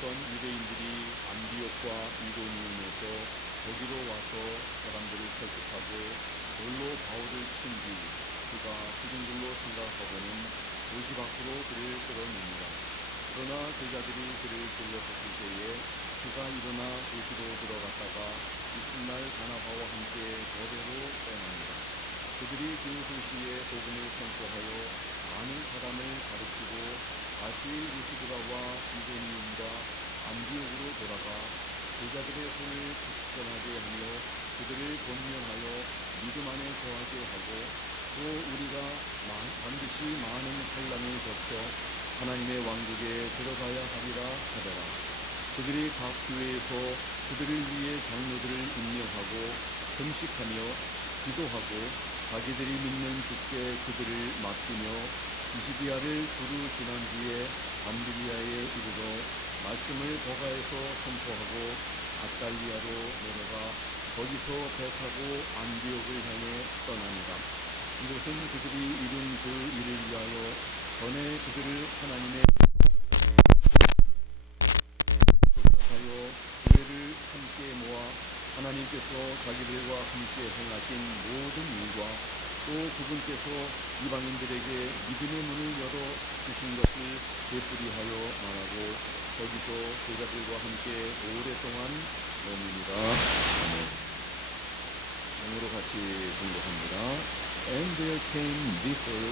어떤 유대인들이 안디옥과 이고니움에서 거기로 와서 사람들을 설득하고 돌로 바울을 친 뒤 그가 죽은 걸로 생각하고는 도시 밖으로 그를 끌어냅니다. 그러나 제자들이 그를 돌려섰을 때에 그가 일어나 도시로 들어갔다가 이튿날 바나바와 함께 거대로 떠납니다. 그들이 그 도시에 복음을 선포하여 많은 사람을 가르치고 다시 루스드라와 이고니움과 안디옥으로 돌아가 제자들의 손을 굳건하게 하며 그들을 권면하여 믿음 안에 거하게 하고 또 우리가 반드시 많은 환난을 거쳐 하나님의 왕국에 들어가야 하리라 하더라. 그들이 각 교회에서 그들을 위해 장로들을 임명하고 금식하며 기도하고 자기들이 믿는 주께 그들을 맡기며 비시디아를 두루 지난 뒤에 밤드리아에 이르러 말씀을 버가에서 선포하고 아탈리아로 내려가 거기서 배 타고 안디옥을 향해 떠납니다. 이것은 그들이 이룬 그 일을 위하여 전에 그들을 하나님의 하여 교회를 함께 모아 하나님께서 자기들과 함께 행하신 모든 일과 또 그분께서 이방인들에게 믿음의 문을 열어 주신 것을 되풀이하여 말하고 거기서 제자들과 함께 오랫동안 머뭅니다. 영어로 같이 공부합니다. And there came thither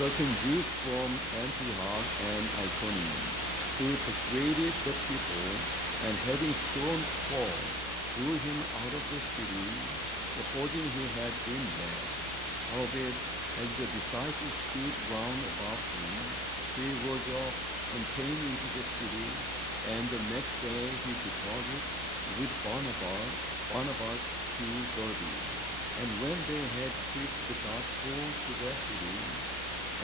certain Jews from Antioch and Iconium, who persuaded the people, and having stoned Paul, threw him out of the city, supposing he had been dead. Howbeit, as the disciples stood round about him, he rose up and came into the city, and the next day he departed with Barnabas to Derbe. And when they had preached the gospel to that city,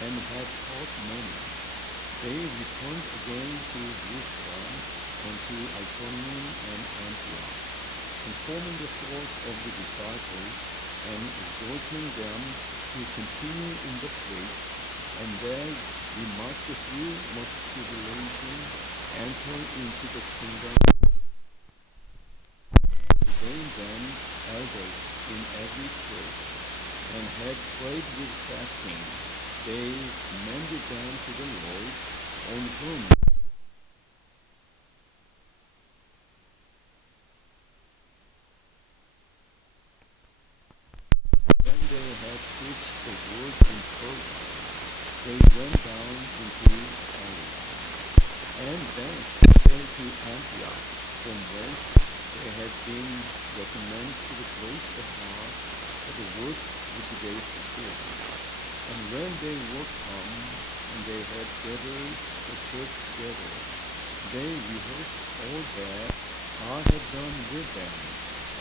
and had taught many, they returned again to Lystra and to Iconium and Antioch, confirming the souls of the disciples and exhorting them to continue in the faith, and that we must through much tribulation enter into the kingdom. Ordained them elders in every church, and had prayed with fasting. They commended them to the Lord, on whom when they had preached the word in Perga, they went down into Galilee, and thence came to Antioch, from whence they had been recommended to the grace of God for the work which they fulfilled. And when they were come, and they had gathered the church together, they rehearsed all that God had done with them,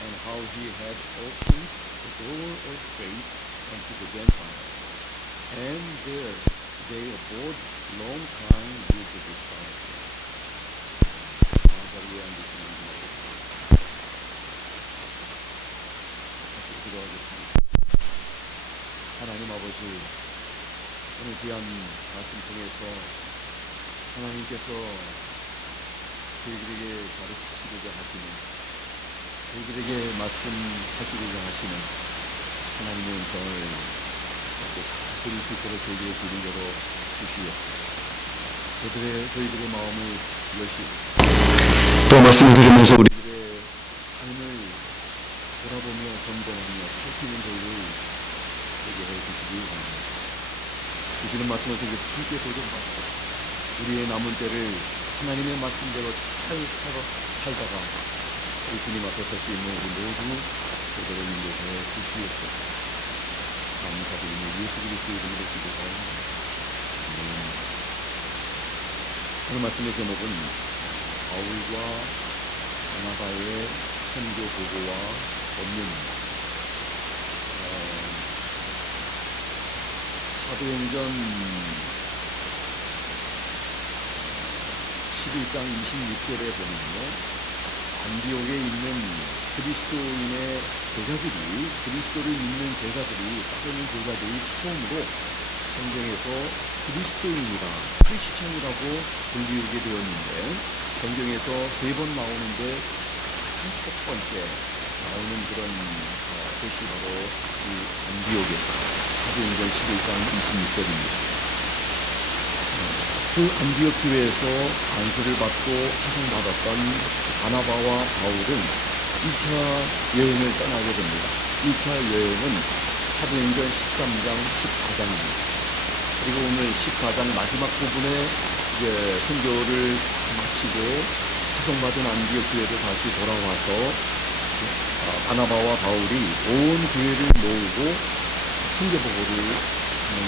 and how he had opened the door of faith unto the Gentiles. And there they abode long time with the disciples. 자리에 앉으시면 기도하겠습니다. 하나님 아버지, 오늘 귀한 말씀 통해서 하나님께서 저희들에게 가르치시고자 하시는, 저희들에게 말씀하시고자 하시는 하나님의 음성을 들을 수 있도록 저희들의 귀를 열어 주시옵소서. 저희들의 마음을 여시옵소서. 또 말씀을 들으면서 우리들의 삶을 돌아보며 점검하며 살피는 저희를 되게 해주시기 바랍니다. 주시는 말씀을 통해서 함께 도전받고 우리의 남은 때를 하나님의 말씀대로 살다가 우리 주님 앞에 설 수 있는 우리 모두 제대로 인도해 주시옵소서. 감사드리며 예수 그리스도의 이름으로 기도하옵나이다. 오늘 말씀의 제목은 바울과 바나바의 선교 보고와 법문입니다. 사도행전 11장 26절에 보면요, 안디옥에 있는 그리스도인의 제자들이, 그리스도를 믿는 제자들이, 따르는 제자들이 처음으로 성경에서 그리스도인이라, 크리스천이라고 불리우게 되었는데, 성경에서 3번 나오는데 가장 첫 번째 나오는 그런 곳이 바로 이 안디옥에서 사도행전 11장 26절입니다. 그 안디옥 교회에서 안수를 받고 파송받았던 바나바와 바울은 2차 여행을 떠나게 됩니다. 2차 여행은 사도행전 13장 14장입니다. 그리고 오늘 14장 마지막 부분에 선교를 마치고 파송받은 안디옥 교회로 다시 돌아와서 바나바와 바울이 온 교회를 모으고 선교보고를 하는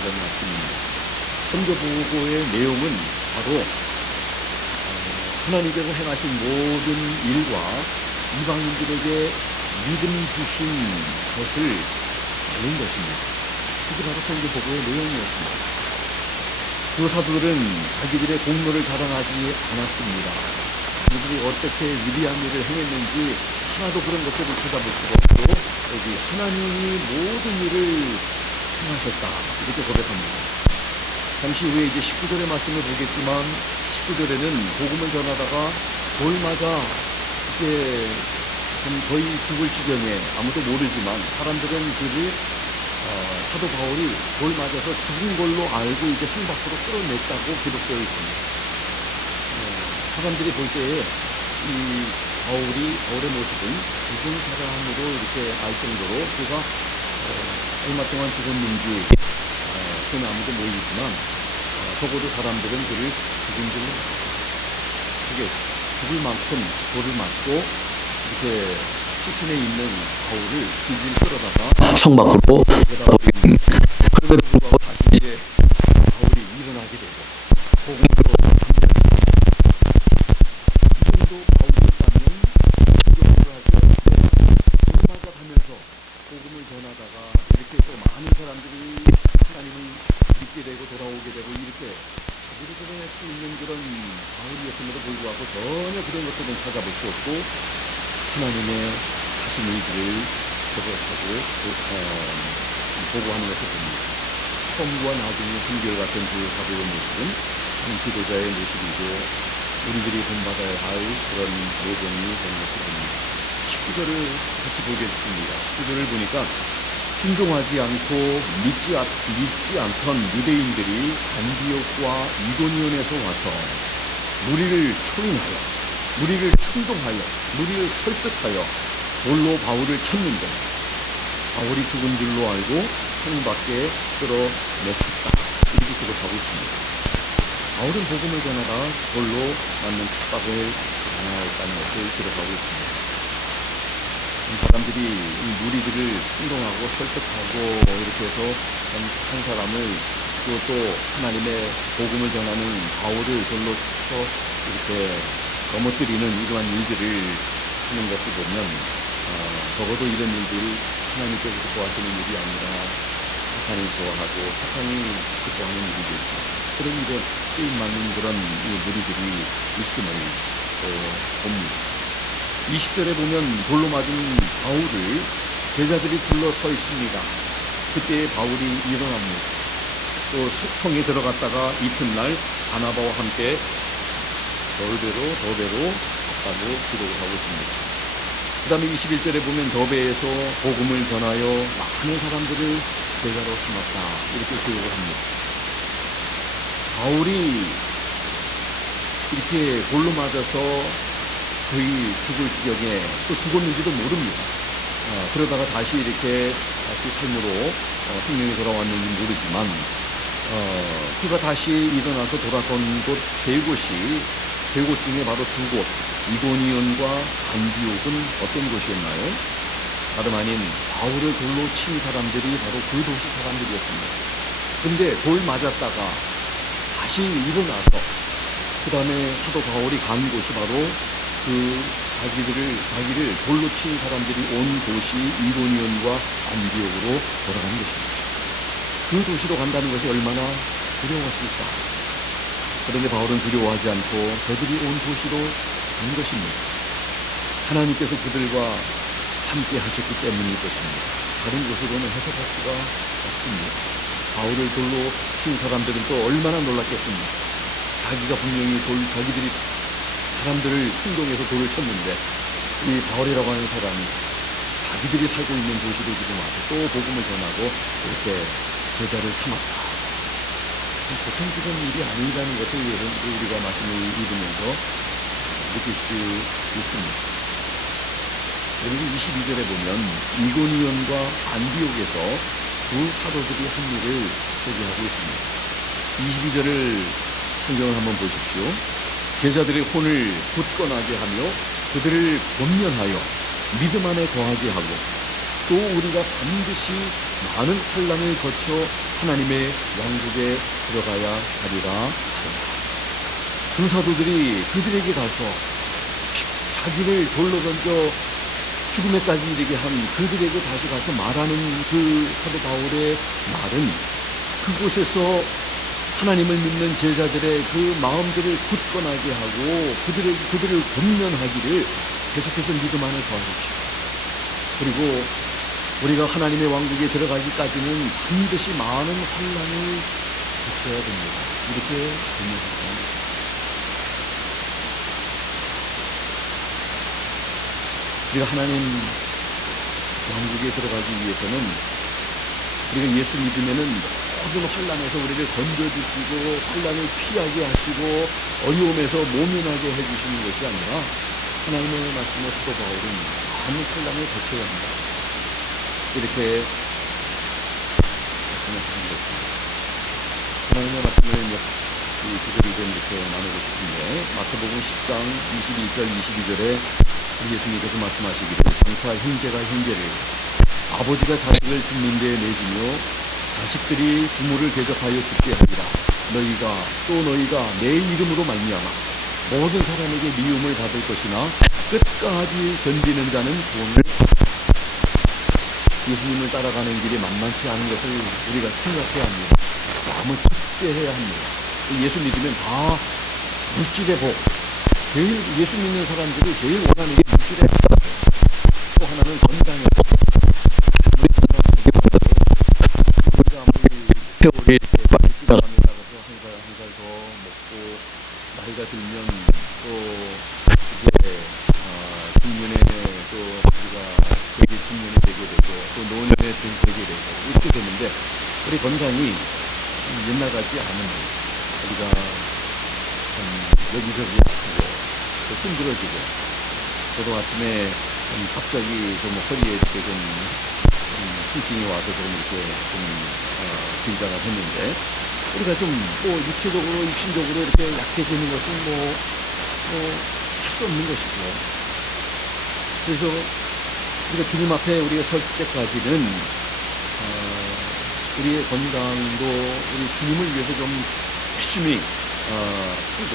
그런 말씀입니다. 선교보고의 내용은 바로 하나님께서 행하신 모든 일과 이방인들에게 믿음 주신 것을 알린 것입니다. 그게 바로 선교보고의 내용이었습니다. 교사들은 자기들의 공로를 자랑하지 않았습니다. 그들이 어떻게 위대한 일을 행했는지 하나도 그런 것들을 찾아볼 수가 없고 여기 하나님이 모든 일을 행하셨다 이렇게 고백합니다. 잠시 후에 이제 19절의 말씀을 보겠지만 19절에는 복음을 전하다가 돌 맞아 이제 거의 죽을 지경에 아무도 모르지만 사람들은 그를 사도 바울이 돌 맞아서 죽은 걸로 알고 이제 성 밖으로 끌어냈다고 기록되어 있습니다. 사람들이 볼 때에 이 바울의 모습은 죽은 사람으로 이렇게 알 정도로 그가 얼마 동안 죽었는지 그는 아무도 모르지만 적어도 사람들은 그를 죽은 줄로 그게 죽을 만큼 돌을 맞고 이렇게 시신에 있는 바울을 길길 끌어다가 성 밖으로 그럼에도 불구하고 다시 이제 바울이 일어나게 되고 복음으로 복음을 전하다가 이렇게 또 많은 사람들이 하나님을 믿게 되고 돌아오게 되고 이렇게 자기를 드러낼 수 있는 그런 바울이었음에도 불구하고 전혀 그런 것들은 찾아볼 수 없고 하나님의 하신 일들을 저격하고 보고하는 것을 봅니다. 처음과 나중에 한결같은 그 사도의 모습은 한 지도자의 모습이고 우리들이 본받아야 할 그런 모범이 되는 것을 봅니다. 19절을 같이 보겠습니다. 19절을 보니까 순종하지 않고 믿지 않던 유대인들이 안디옥과 이고니온에서 와서 무리를 초인하여 무리를 충동하여 무리를 설득하여 돌로 바울을 쳤는데 바울이 죽은 줄로 알고 성 밖에 끌어내쳤다 이렇게 기록하고 있습니다. 바울은 복음을 전하다 돌로 맞는 핍박을 당하였다는 것을 기록하고 있습니다. 사람들이 이 무리들을 충동하고 설득하고 이렇게 해서 한 사람을 또 하나님의 복음을 전하는 바울을 돌로 쳐 이렇게 넘어뜨리는 이러한 일들을 하는 것을 보면 적어도 이런 일들이 하나님께서 기뻐하시는 일이 아니라 사탄이 좋아하고 사탄이 기뻐하는 일이겠죠. 그런 일에 쓰임맞는 그런 이 무리들이 있음을 봅니다. 20절에 보면 돌로 맞은 바울을 제자들이 둘러서 있습니다. 그때 바울이 일어납니다. 또 성에 들어갔다가 이튿날 바나바와 함께 더베로 갔다고 기록을 하고 있습니다. 그 다음에 21절에 보면 더베에서 복음을 전하여 많은 사람들을 제자로 삼았다 이렇게 기록을 합니다. 바울이 이렇게 돌로 맞아서 거의 죽을 지경에 또 죽었는지도 모릅니다. 그러다가 다시 이렇게 다시 삶으로 생명이 돌아왔는지 모르지만 그가 다시 일어나서 돌아선 곳 세 곳 중에 바로 두 곳 이고니온과 안디옥은 어떤 곳이었나요? 다름 아닌 바울을 돌로 친 사람들이 바로 그 도시 사람들이었습니다. 그런데 돌 맞았다가 다시 일어나서 그 다음에 사도 바울이 간 곳이 바로 그 자기를 돌로 친 사람들이 온 도시 이고니온과 안디옥으로 돌아가는 것입니다. 그 도시로 간다는 것이 얼마나 두려웠을까. 그런데 바울은 두려워하지 않고 저들이 온 도시로 간 것입니다. 하나님께서 그들과 함께 하셨기 때문일 것입니다. 다른 곳으로는 해석할 수가 없습니다. 바울을 돌로 친 사람들은 또 얼마나 놀랐겠습니까. 자기가 분명히 자기들이 사람들을 충동해서 돌을 쳤는데 이 바울이라고 하는 사람이 자기들이 살고 있는 도시로 지금 와서 또 복음을 전하고 이렇게 제자를 삼았다. 보통 그런 일이 아니라는 것을 우리가 말씀을 읽으면서 느낄 수 있습니다. 그리고 22절에 보면 이고니온과 안디옥에서 두 사도들이 한 일을 소개하고 있습니다. 22절을 성경을 한번 보십시오. 제자들의 혼을 굳건하게 하며 그들을 권면하여 믿음 안에 거하게 하고 또 우리가 반드시 많은 환난을 거쳐 하나님의 왕국에 들어가야 하리라 하였다. 두 사도들이 그들에게 가서 자기를 돌로 던져 죽음에까지 이르게 한 그들에게 다시 가서 말하는 그 사도 바울의 말은 그곳에서 하나님을 믿는 제자들의 그 마음들을 굳건하게 하고 그들을 권면하기를 계속해서 믿음 안에 거하십시오. 그리고 우리가 하나님의 왕국에 들어가기까지는 반드시 많은 환난을 거쳐야 됩니다. 이렇게 권면했습니다. 우리가 하나님 왕국에 들어가기 위해서는 우리가 예수 믿으면은 모든 환난에서 우리를 건져주시고 환난을 피하게 하시고 어려움에서 모면하게 해주시는 것이 아니라 하나님의 말씀으로 사도 바울은 많은 환난을 거쳐야 한다. 이렇게 말씀하시는 것입니다. 하나님의 말씀을 구절을 좀 이렇게 나누고 싶은데 마태복음 10장 22절 22절에 예수님께서 말씀하시기를 장차 형제가 형제를 아버지가 자식을 죽는 데 내주며 자식들이 부모를 대적하여 죽게 하리라. 너희가 내 이름으로 말미암아 모든 사람에게 미움을 받을 것이나 끝까지 견디는 자는 구원을. 예수님을 따라가는 길이 만만치 않은 것을 우리가 생각해야 합니다. 마음을 확대해야 합니다. 예수 믿으면 다 물질의 복. 제일 예수 믿는 사람들이 제일 원하는 게 물질의 복. 또 하나는 건강의 복. 우리 이렇게 많이 지나가면서 한 살 더 먹고 나이가 들면 또 이제 중년에 또 우리가 되게 중년이 되게 되고 또 노년에 되게 되고 이렇게 되는데 우리 건강이 옛날 같지 않은 우리가 여기저기 아프고 또 힘들어지고 저도 아침에 갑자기 좀 허리에 이렇게 통증이 와서 좀 이렇게 긴장을 했는데 우리가 좀 육체적으로 육신적으로 이렇게 약해지는 것은 할 수 없는 것이죠. 그래서 우리가 주님 앞에 우리가 설 때까지는 우리의 건강도 우리 주님을 위해서 좀 열심히 쓰고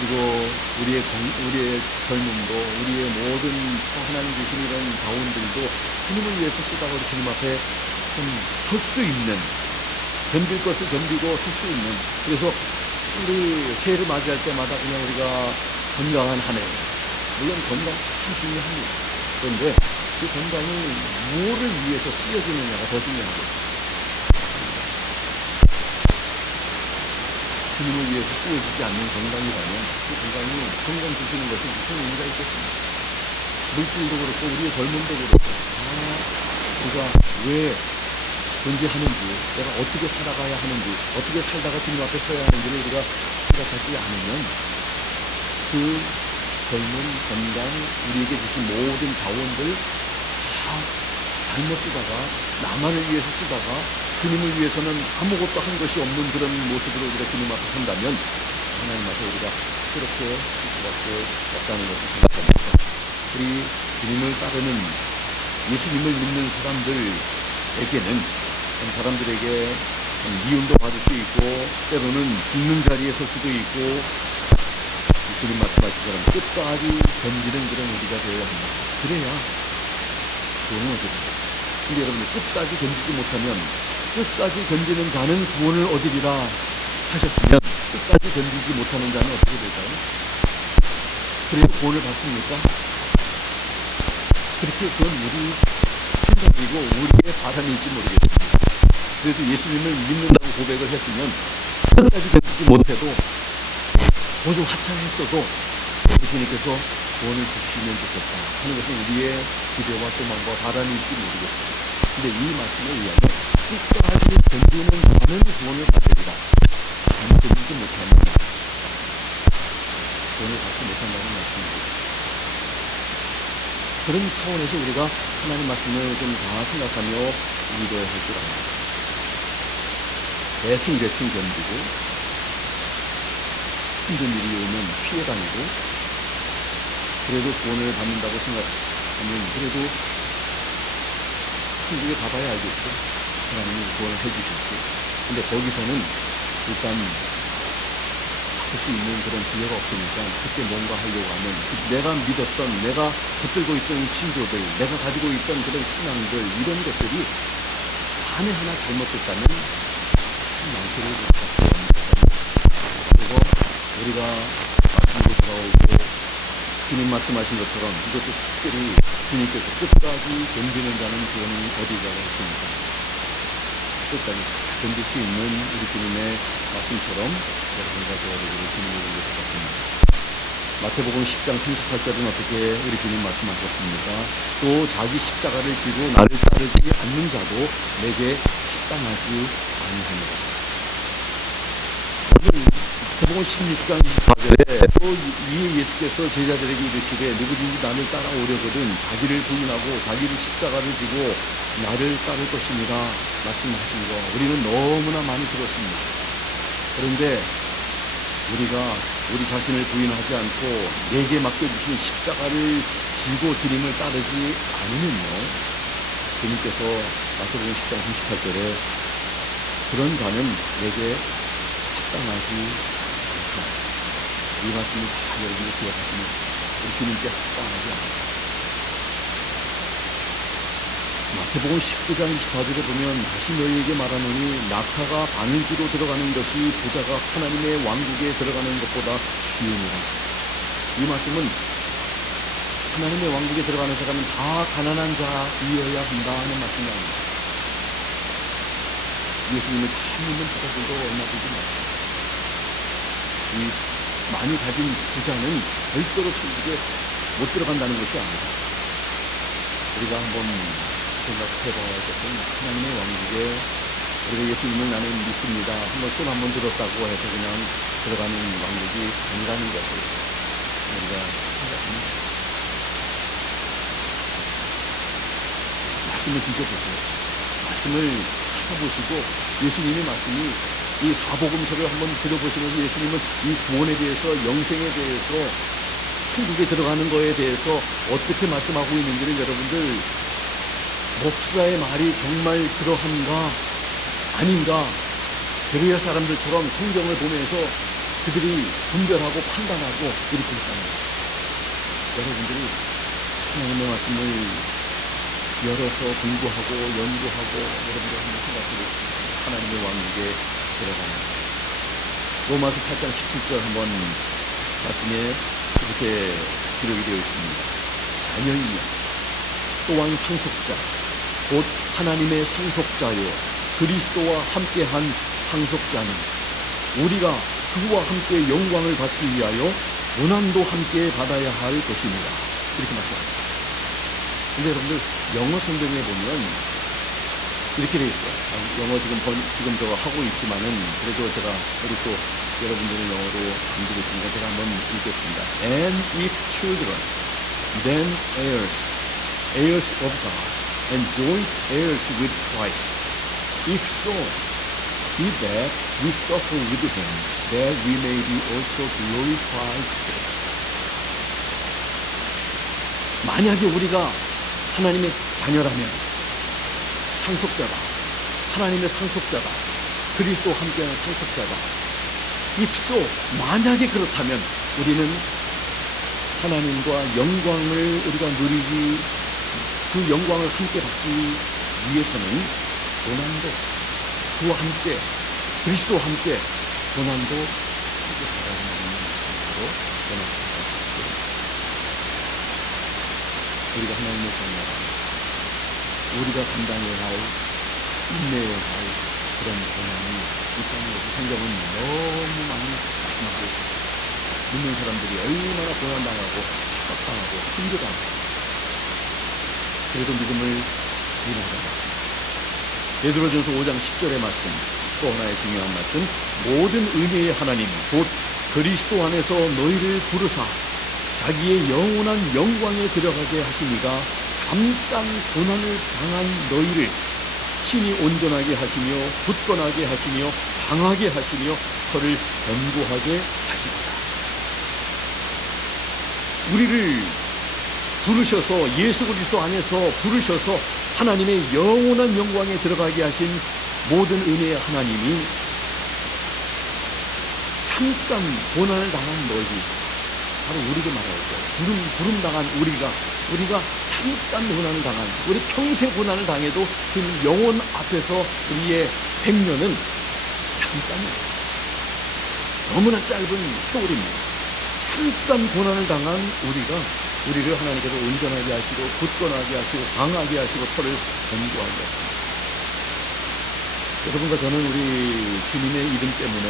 그리고 우리의 젊음도 우리의 모든 하나님 주신 이런 자원들도 주님을 위해서 쓰다가 우리 주님 앞에 좀 설 수 있는 견딜 것을 견디고 설 수 있는 그래서 우리 새해를 맞이할 때마다 그냥 우리가 건강한 한 해 물론 건강 참 중요합니다. 그런데 그 건강이 무엇을 위해서 쓰여지느냐가 더 중요한 거죠. 주님을 위해서 쓰여지지 않는 건강이라면 그 건강 주시는 것이 무슨 의미가 있겠습니까? 물질도 그렇고 우리의 젊음도 그렇고 우리가 왜 존재하는지 내가 어떻게 살아가야 하는지 어떻게 살다가 주님 앞에 서야 하는지를 우리가 생각하지 않으면 그 젊음, 건강, 우리에게 주신 모든 자원들 다 잘못 쓰다가 나만을 위해서 쓰다가 주님을 위해서는 아무것도 한 것이 없는 그런 모습으로 우리가 주님 앞에 선다면 하나님 앞에 우리가 그렇게 쓸 수밖에 없다는 것을 생각하면서 우리 주님을 따르는 예수님을 믿는 사람들에게는 사람들에게 미움도 받을 수 있고 때로는 죽는 자리에 설 수도 있고 주님 말씀하신 것처럼 끝까지 견디는 그런 우리가 되어야 합니다. 그래야 구원을 얻으리라. 근데 여러분 끝까지 견디지 못하면 끝까지 견디는 자는 구원을 얻으리라 하셨으면 끝까지 견디지 못하는 자는 어떻게 될까요? 그래야 구원을 받습니까? 그렇게 그건 우리 생각이고 우리의 바람일지 모르겠습니다. 그래도 예수님을 믿는다고 고백을 했으면 끝까지 견디지 못해도 모두 하찮았어도 예수님께서 구원을 주시면 좋겠다 하는 것은 우리의 기대와 소망과 바람일지 모르겠어요. 근데 이 말씀에 의하면 끝까지 견디는 자는 구원을 받으리라. 견디지 못하면 구원을 받지 못한다는 말씀입니다. 그런 차원에서 우리가 하나님 말씀을 좀 다 생각하며 읽어야 할 줄 압니다. 대충 견디고 힘든 일이 오면 피해 다니고 그래도 구원을 받는다고 생각하면 그래도 천국에 가봐야 알겠죠. 하나님이 구원을 해주실지. 근데 거기서는 일단 받을 수 있는 그런 기회가 없으니까 그때 뭔가 하려고 하면 내가 믿었던, 내가 붙들고 있던 신조들, 내가 가지고 있던 그런 신앙들 이런 것들이 만에 하나 잘못됐다면 양태를 갖고 그리고 우리가 말씀으로 돌아오고 주님 말씀하신 것처럼 이것도 특별히 주님께서 끝까지 견디는 자는 구원이 어디가가 있습니까? 끝까지 견딜 수 있는 우리 주님의 말씀처럼 여러분과 제가 되기를 주님의 이름으로 부탁드립니다. 마태복음 10장 38절은 어떻게 우리 주님 말씀하셨습니까? 또 자기 십자가를 지고 나를 따르지 않는 자도 내게 합당하지 아니하니라. 마태복음 16장 24절에 또 위에 예수께서 제자들에게 이르시되 누구든지 나를 따라오려거든 자기를 부인하고 자기를 십자가를 지고 나를 따를 것입니다 말씀하신 거 우리는 너무나 많이 들었습니다. 그런데 우리가 우리 자신을 부인하지 않고 내게 맡겨주신 십자가를 지고 주님을 따르지 않으면요 주님께서 마태복음 10장 38절에 그런 자는 내게 합당하지 않다. 이 말씀을 다 여러분이 기억하시면 우리 주님께 합당하지 않다. 마태복음 19장 24절에 보면 다시 너희에게 말하노니 낙타가 바늘귀로 들어가는 것이 부자가 하나님의 왕국에 들어가는 것보다 쉬우니라. 이 말씀은 하나님의 왕국에 들어가는 사람은 다 가난한 자이어야 한다는 말씀이 아닙니다. 예수님의 참 있는 부자들도 얼마 되지 않습니다. 이 많이 가진 부자는 절대로 천국에 못 들어간다는 것이 아닙니다. 우리가 한번 생각해 봐야 할 것은 하나님의 왕국에 우리가 예수님을 나는 믿습니다. 한번 손 한번 들었다고 해서 그냥 들어가는 왕국이 아니라는 것을 우리가 생각합니다. 말씀을 뒤져보세요. 말씀을 찾아보시고 예수님의 말씀이 이 사복음서를 한번 들어보시면서 예수님은 이 구원에 대해서 영생에 대해서 천국에 들어가는 거에 대해서 어떻게 말씀하고 있는지를 여러분들 목사의 말이 정말 그러한가 아닌가 베레아 사람들처럼 성경을 보면서 그들이 분별하고 판단하고 이렇게 있다는 거예요. 여러분들이 하나님의 말씀을 열어서 공부하고 연구하고 여러분들 한번 생각해 보십시오. 하나님의 왕국에 들어가는 로마서 8장 17절 한번 말씀에 이렇게 기록이 되어 있습니다. 자녀이여 또한 상속자 곧 하나님의 상속자요 그리스도와 함께한 상속자는 우리가 그와 함께 영광을 받기 위하여 고난도 함께 받아야 할 것입니다. 이렇게 말씀합니다. 근데 여러분들 영어 성경에 보면 이렇게 되어 있어요. 영어 지금 저거 하고 있지만은 그래도 제가 우리 또 여러분들은 영어로 안 듣고 있으니까 제가 한번 읽겠습니다. And if children, then heirs, heirs of God, and joint heirs with Christ. If so, be that we suffer with him, that we may be also glorified together. 만약에 우리가 하나님의 자녀라면 상속자다. 하나님의 상속자다. 그리스도와 함께하는 상속자다. ifso 만약에 그렇다면 우리는 하나님과 영광을 우리가 누리기 그 영광을 함께 받기 위해서는 고난도 그와 함께 그리스도와 함께 고난도 함께 받아야 한다는 말씀으로 전하셨습니다. 우리가 하나님의 자녀라 우리가 감당해야 할 인내해야 할 그런 고난이 있다는 것을 성경은 너무 많이 말씀하고 있습니다. 믿는 사람들이 얼마나 고난당하고 핍박당하고 힘들어하고 그래도 믿음을 유지하다. 베드로전서 5장 10절의 말씀, 또 하나의 중요한 말씀, 모든 은혜의 하나님 곧 그리스도 안에서 너희를 부르사 자기의 영원한 영광에 들어가게 하시니가 잠깐 고난을 당한 너희를 친히 온전하게 하시며 굳건하게 하시며 강하게 하시며 저를 견고하게 하시리라. 우리를 부르셔서 예수 그리스도 안에서 부르셔서 하나님의 영원한 영광에 들어가게 하신 모든 은혜의 하나님이 잠깐 고난을 당한 너희, 바로 우리를 말하죠. 부름 당한 우리가 잠깐 고난을 당한, 우리 평생 고난을 당해도 그 영원 앞에서 우리의 100년은 잠깐이에요. 너무나 짧은 세월입니다. 잠깐 고난을 당한 우리를 하나님께서 온전하게 하시고 굳건하게 하시고 강하게 하시고 털을 견고하게 하십니다. 여러분과 저는 우리 주님의 이름 때문에,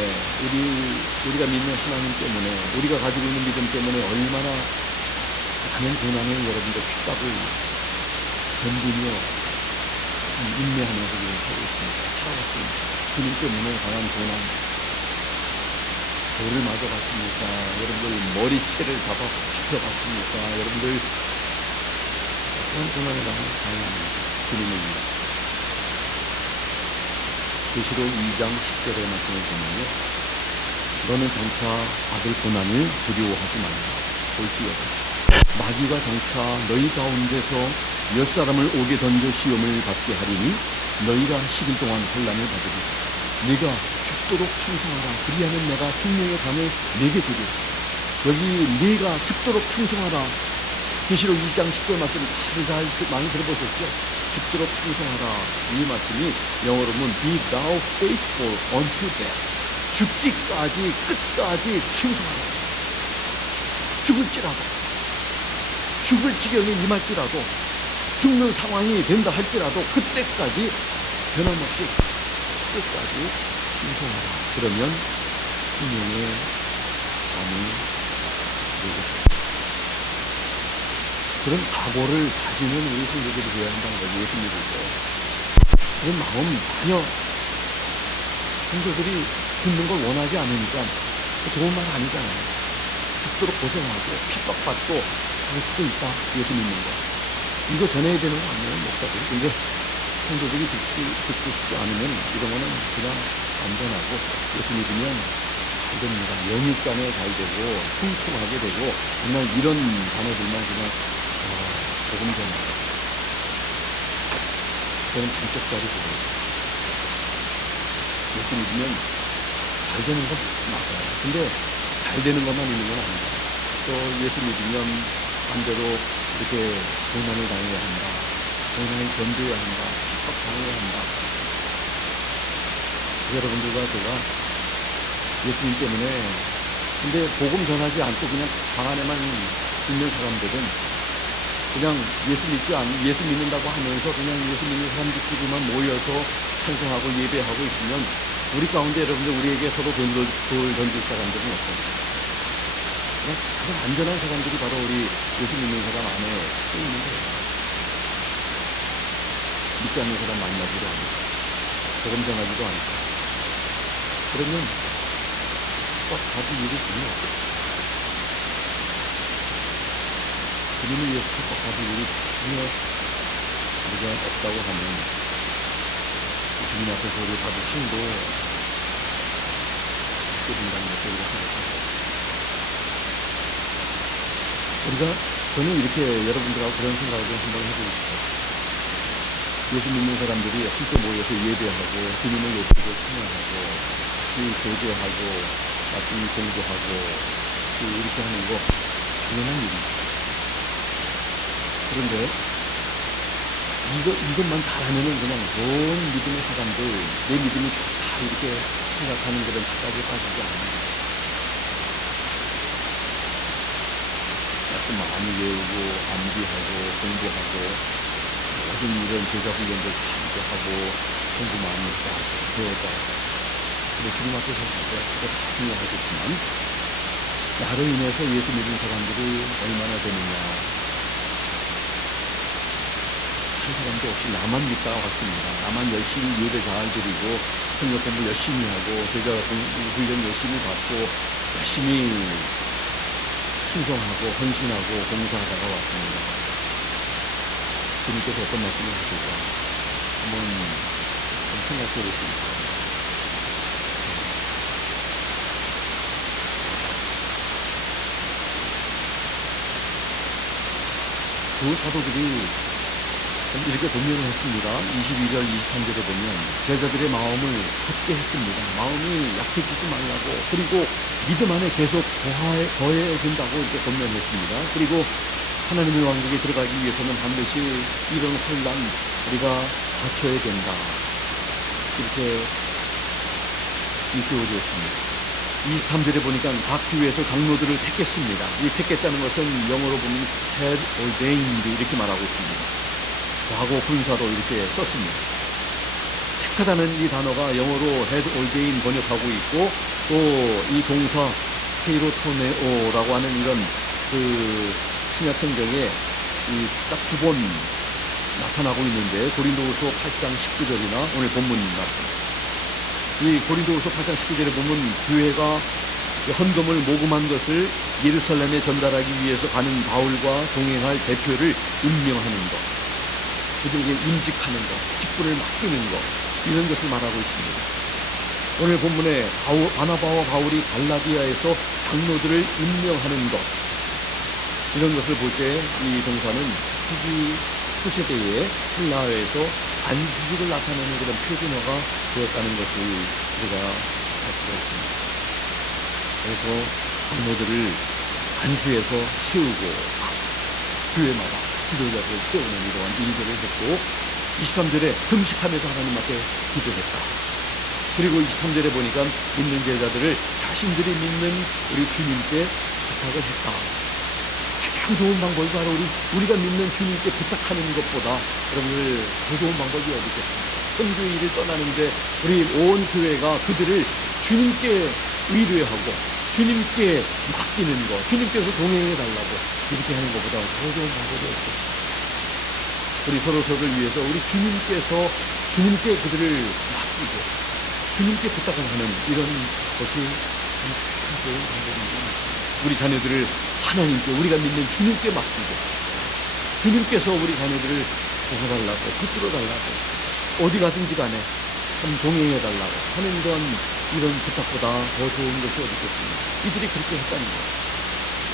우리가 믿는 하나님 때문에, 우리가 가지고 있는 믿음 때문에 얼마나 많은 고난을, 여러분들 핍박을 견디며 인내하면서 지금 살고 있습니다. 살아왔습니다. 주님 때문에 당한 고난, 돌을 맞아봤습니까? 여러분들 머리채를 잡혀봤습니까? 여러분들 어떤 고난을 당한 주님을 위해서. 계시록 2장 10절의 말씀을 보면요, 너는 장차 받을 고난을 두려워하지 말라. 볼지어다 마귀가 장차 너희 가운데서 몇 사람을 옥에 던져 시험을 받게 하리니 너희가 10일 동안 혼란을 받으리라. 네가 죽도록 충성하라. 그리하면 내가 생명의 관을 내게 주리라. 여기 네가 죽도록 충성하라. 계시록 2장 10절 말씀 다들 많이 들어보셨죠? 죽도록 충성하라. 이 말씀이 영어로 보면 Be thou faithful unto death. 죽기까지, 끝까지 충성하라. 죽을 지경에 임할지라도, 죽는 상황이 된다 할지라도 그때까지 변함없이 끝까지 충성하라. 그러면 생명의 관이 되겠다. 그런 각오를 가지는 우리 성도들이 되어야 한다는 거죠. 예수 믿을 때. 그런 마음 전혀 성도들이 듣는 걸 원하지 않으니까 좋은 말 아니잖아요. 죽도록 고생하고 핍박받고 할 수도 있다. 예수 믿는 거. 이거 전해야 되는 거 아니에요, 목사들이. 근데 성도들이 듣고 싶지 않으면 이런 거는 그냥 안전하고 예수 믿으면 잘 됩니다. 영육간에 잘 되고 통통하게 되고, 그냥 이런 단어들만 그냥 조금 전에 저는 반쪽짜리 부분이에요. 예수 믿으면 잘 되는 건 맞아요. 근데 잘 되는 것만 있는 건 아니다. 또 예수 믿으면 반대로 이렇게 고난을 당해야 한다. 고난을 견뎌야 한다. 핍박당해야 한다. 여러분들과 제가 예수님 때문에, 근데 복음 전하지 않고 그냥 방 안에만 있는 사람들은 그냥 예수 믿는다고 하면서 그냥 예수 믿는 사람들끼리만 모여서 찬송하고 예배하고 있으면 우리 가운데 여러분들, 우리에게 서로 돌 던질 사람들은 없습니다. 그냥 가장 안전한 사람들이 바로 우리 예수 믿는 사람 안에 있는 거예요. 믿지 않는 사람 만나지도 않고 복음 전하지도 않고 그러면 꼭 가질 일이 전혀 없어요. 주님을 위해서 축복하실 일이 전혀 우리가 없다고 하면 주님 앞에서 우리 받을 힘도 없게 된다는 것을 우리가 생각합니다. 저는 이렇게 여러분들하고 그런 생각을 좀 한번 해보고 싶어요. 예수 믿는 사람들이 함께 모여서 예배하고 주님을 예쁘게 찬양하고 같이 교제하고 같이 공부하고 이렇게 하는 거 당연한 일입니다. 그런데 이것만 잘하면은 그냥 좋은 믿음의 사람들, 내 믿음이 좋다 이렇게 생각하는 그런 착각에 빠지지 않아요. 말씀 많이 외우고 암기하고 공부하고 모든 이런 제자 훈련들 다 하고 공부 많이 했다, 배웠다. 근데 주님 앞에 섰을 때 그거 다 중요하겠지만 나로 인해서 예수 믿은 사람들이 얼마나 되느냐. 한 사람도 없이 나만 믿다가 왔습니다. 나만 열심히 예배 잘 드리고 성경 공부 열심히 하고 제자 훈련 열심히 받고 열심히 순종하고 헌신하고 봉사하다가 왔습니다. 주님께서 어떤 말씀을 하실까 한번 좀 생각해 보십시오. 두 사도들이 이렇게 변명을 했습니다. 22절 23절에 보면 제자들의 마음을 굳게 했습니다. 마음이 약해지지 말라고, 그리고 믿음 안에 계속 거해야 된다고 이렇게 권면했습니다. 그리고 하나님의 왕국에 들어가기 위해서는 반드시 이런 혼란 우리가 갖춰야 된다, 이렇게 일깨워주었습니다. 23절에 보니까 각 교회에서 장로들을 택했습니다. 이 택했다는 것은 영어로 보면 head ordained 이렇게 말하고 있습니다. 과거 분사로 이렇게 썼습니다. 택하다는 이 단어가 영어로 head ordained 번역하고 있고, 또 이 동사 케이로토네오라고 하는 이런 신약 성경에 딱 두 번 나타나고 있는데, 고린도후서 8장 19절이나 오늘 본문 말씀. 이 고린도후서 8장 19절에 보면 교회가 헌금을 모금한 것을 예루살렘에 전달하기 위해서 가는 바울과 동행할 대표를 임명하는 것, 그들에게 임직하는 것, 직분을 맡기는 것, 이런 것을 말하고 있습니다. 오늘 본문에 바나바와 바울이 갈라디아에서 장로들을 임명하는 것, 이런 것을 볼 때 이 동사는 후세대의 헬라어에서 안수직을 나타내는 그런 표준어가 되었다는 것을 우리가 알 수가 있습니다. 그래서 장로들을 안수해서 세우고 교회마다 지도자들을 세우는 이러한 일들을 했고, 23절에 금식하면서 하나님 앞에 기도했다. 그리고 23절에 보니까 믿는 제자들을 자신들이 믿는 우리 주님께 부탁을 했다. 가장 좋은 방법이 바로 우리가 믿는 주님께 부탁하는 것보다 여러분들 더 좋은 방법이 어디 있겠습니까? 선교일을 떠나는데 우리 온 교회가 그들을 주님께 의뢰하고 주님께 맡기는 것, 주님께서 동행해달라고 이렇게 하는 것보다 더 좋은 방법이 없겠습니다. 우리 서로서를 위해서 우리 주님께 그들을 맡기고 주님께 부탁을 하는 이런 것이 참 좋은 방법입니다. 우리 자녀들을 하나님께, 우리가 믿는 주님께 맡기고 주님께서 우리 자녀들을 도와달라고, 붙들어달라고, 어디 가든지 간에 참 동행해달라고 하는 이런 부탁보다 더 좋은 것이 어디 있겠습니까? 이들이 그렇게 했다는 거예요.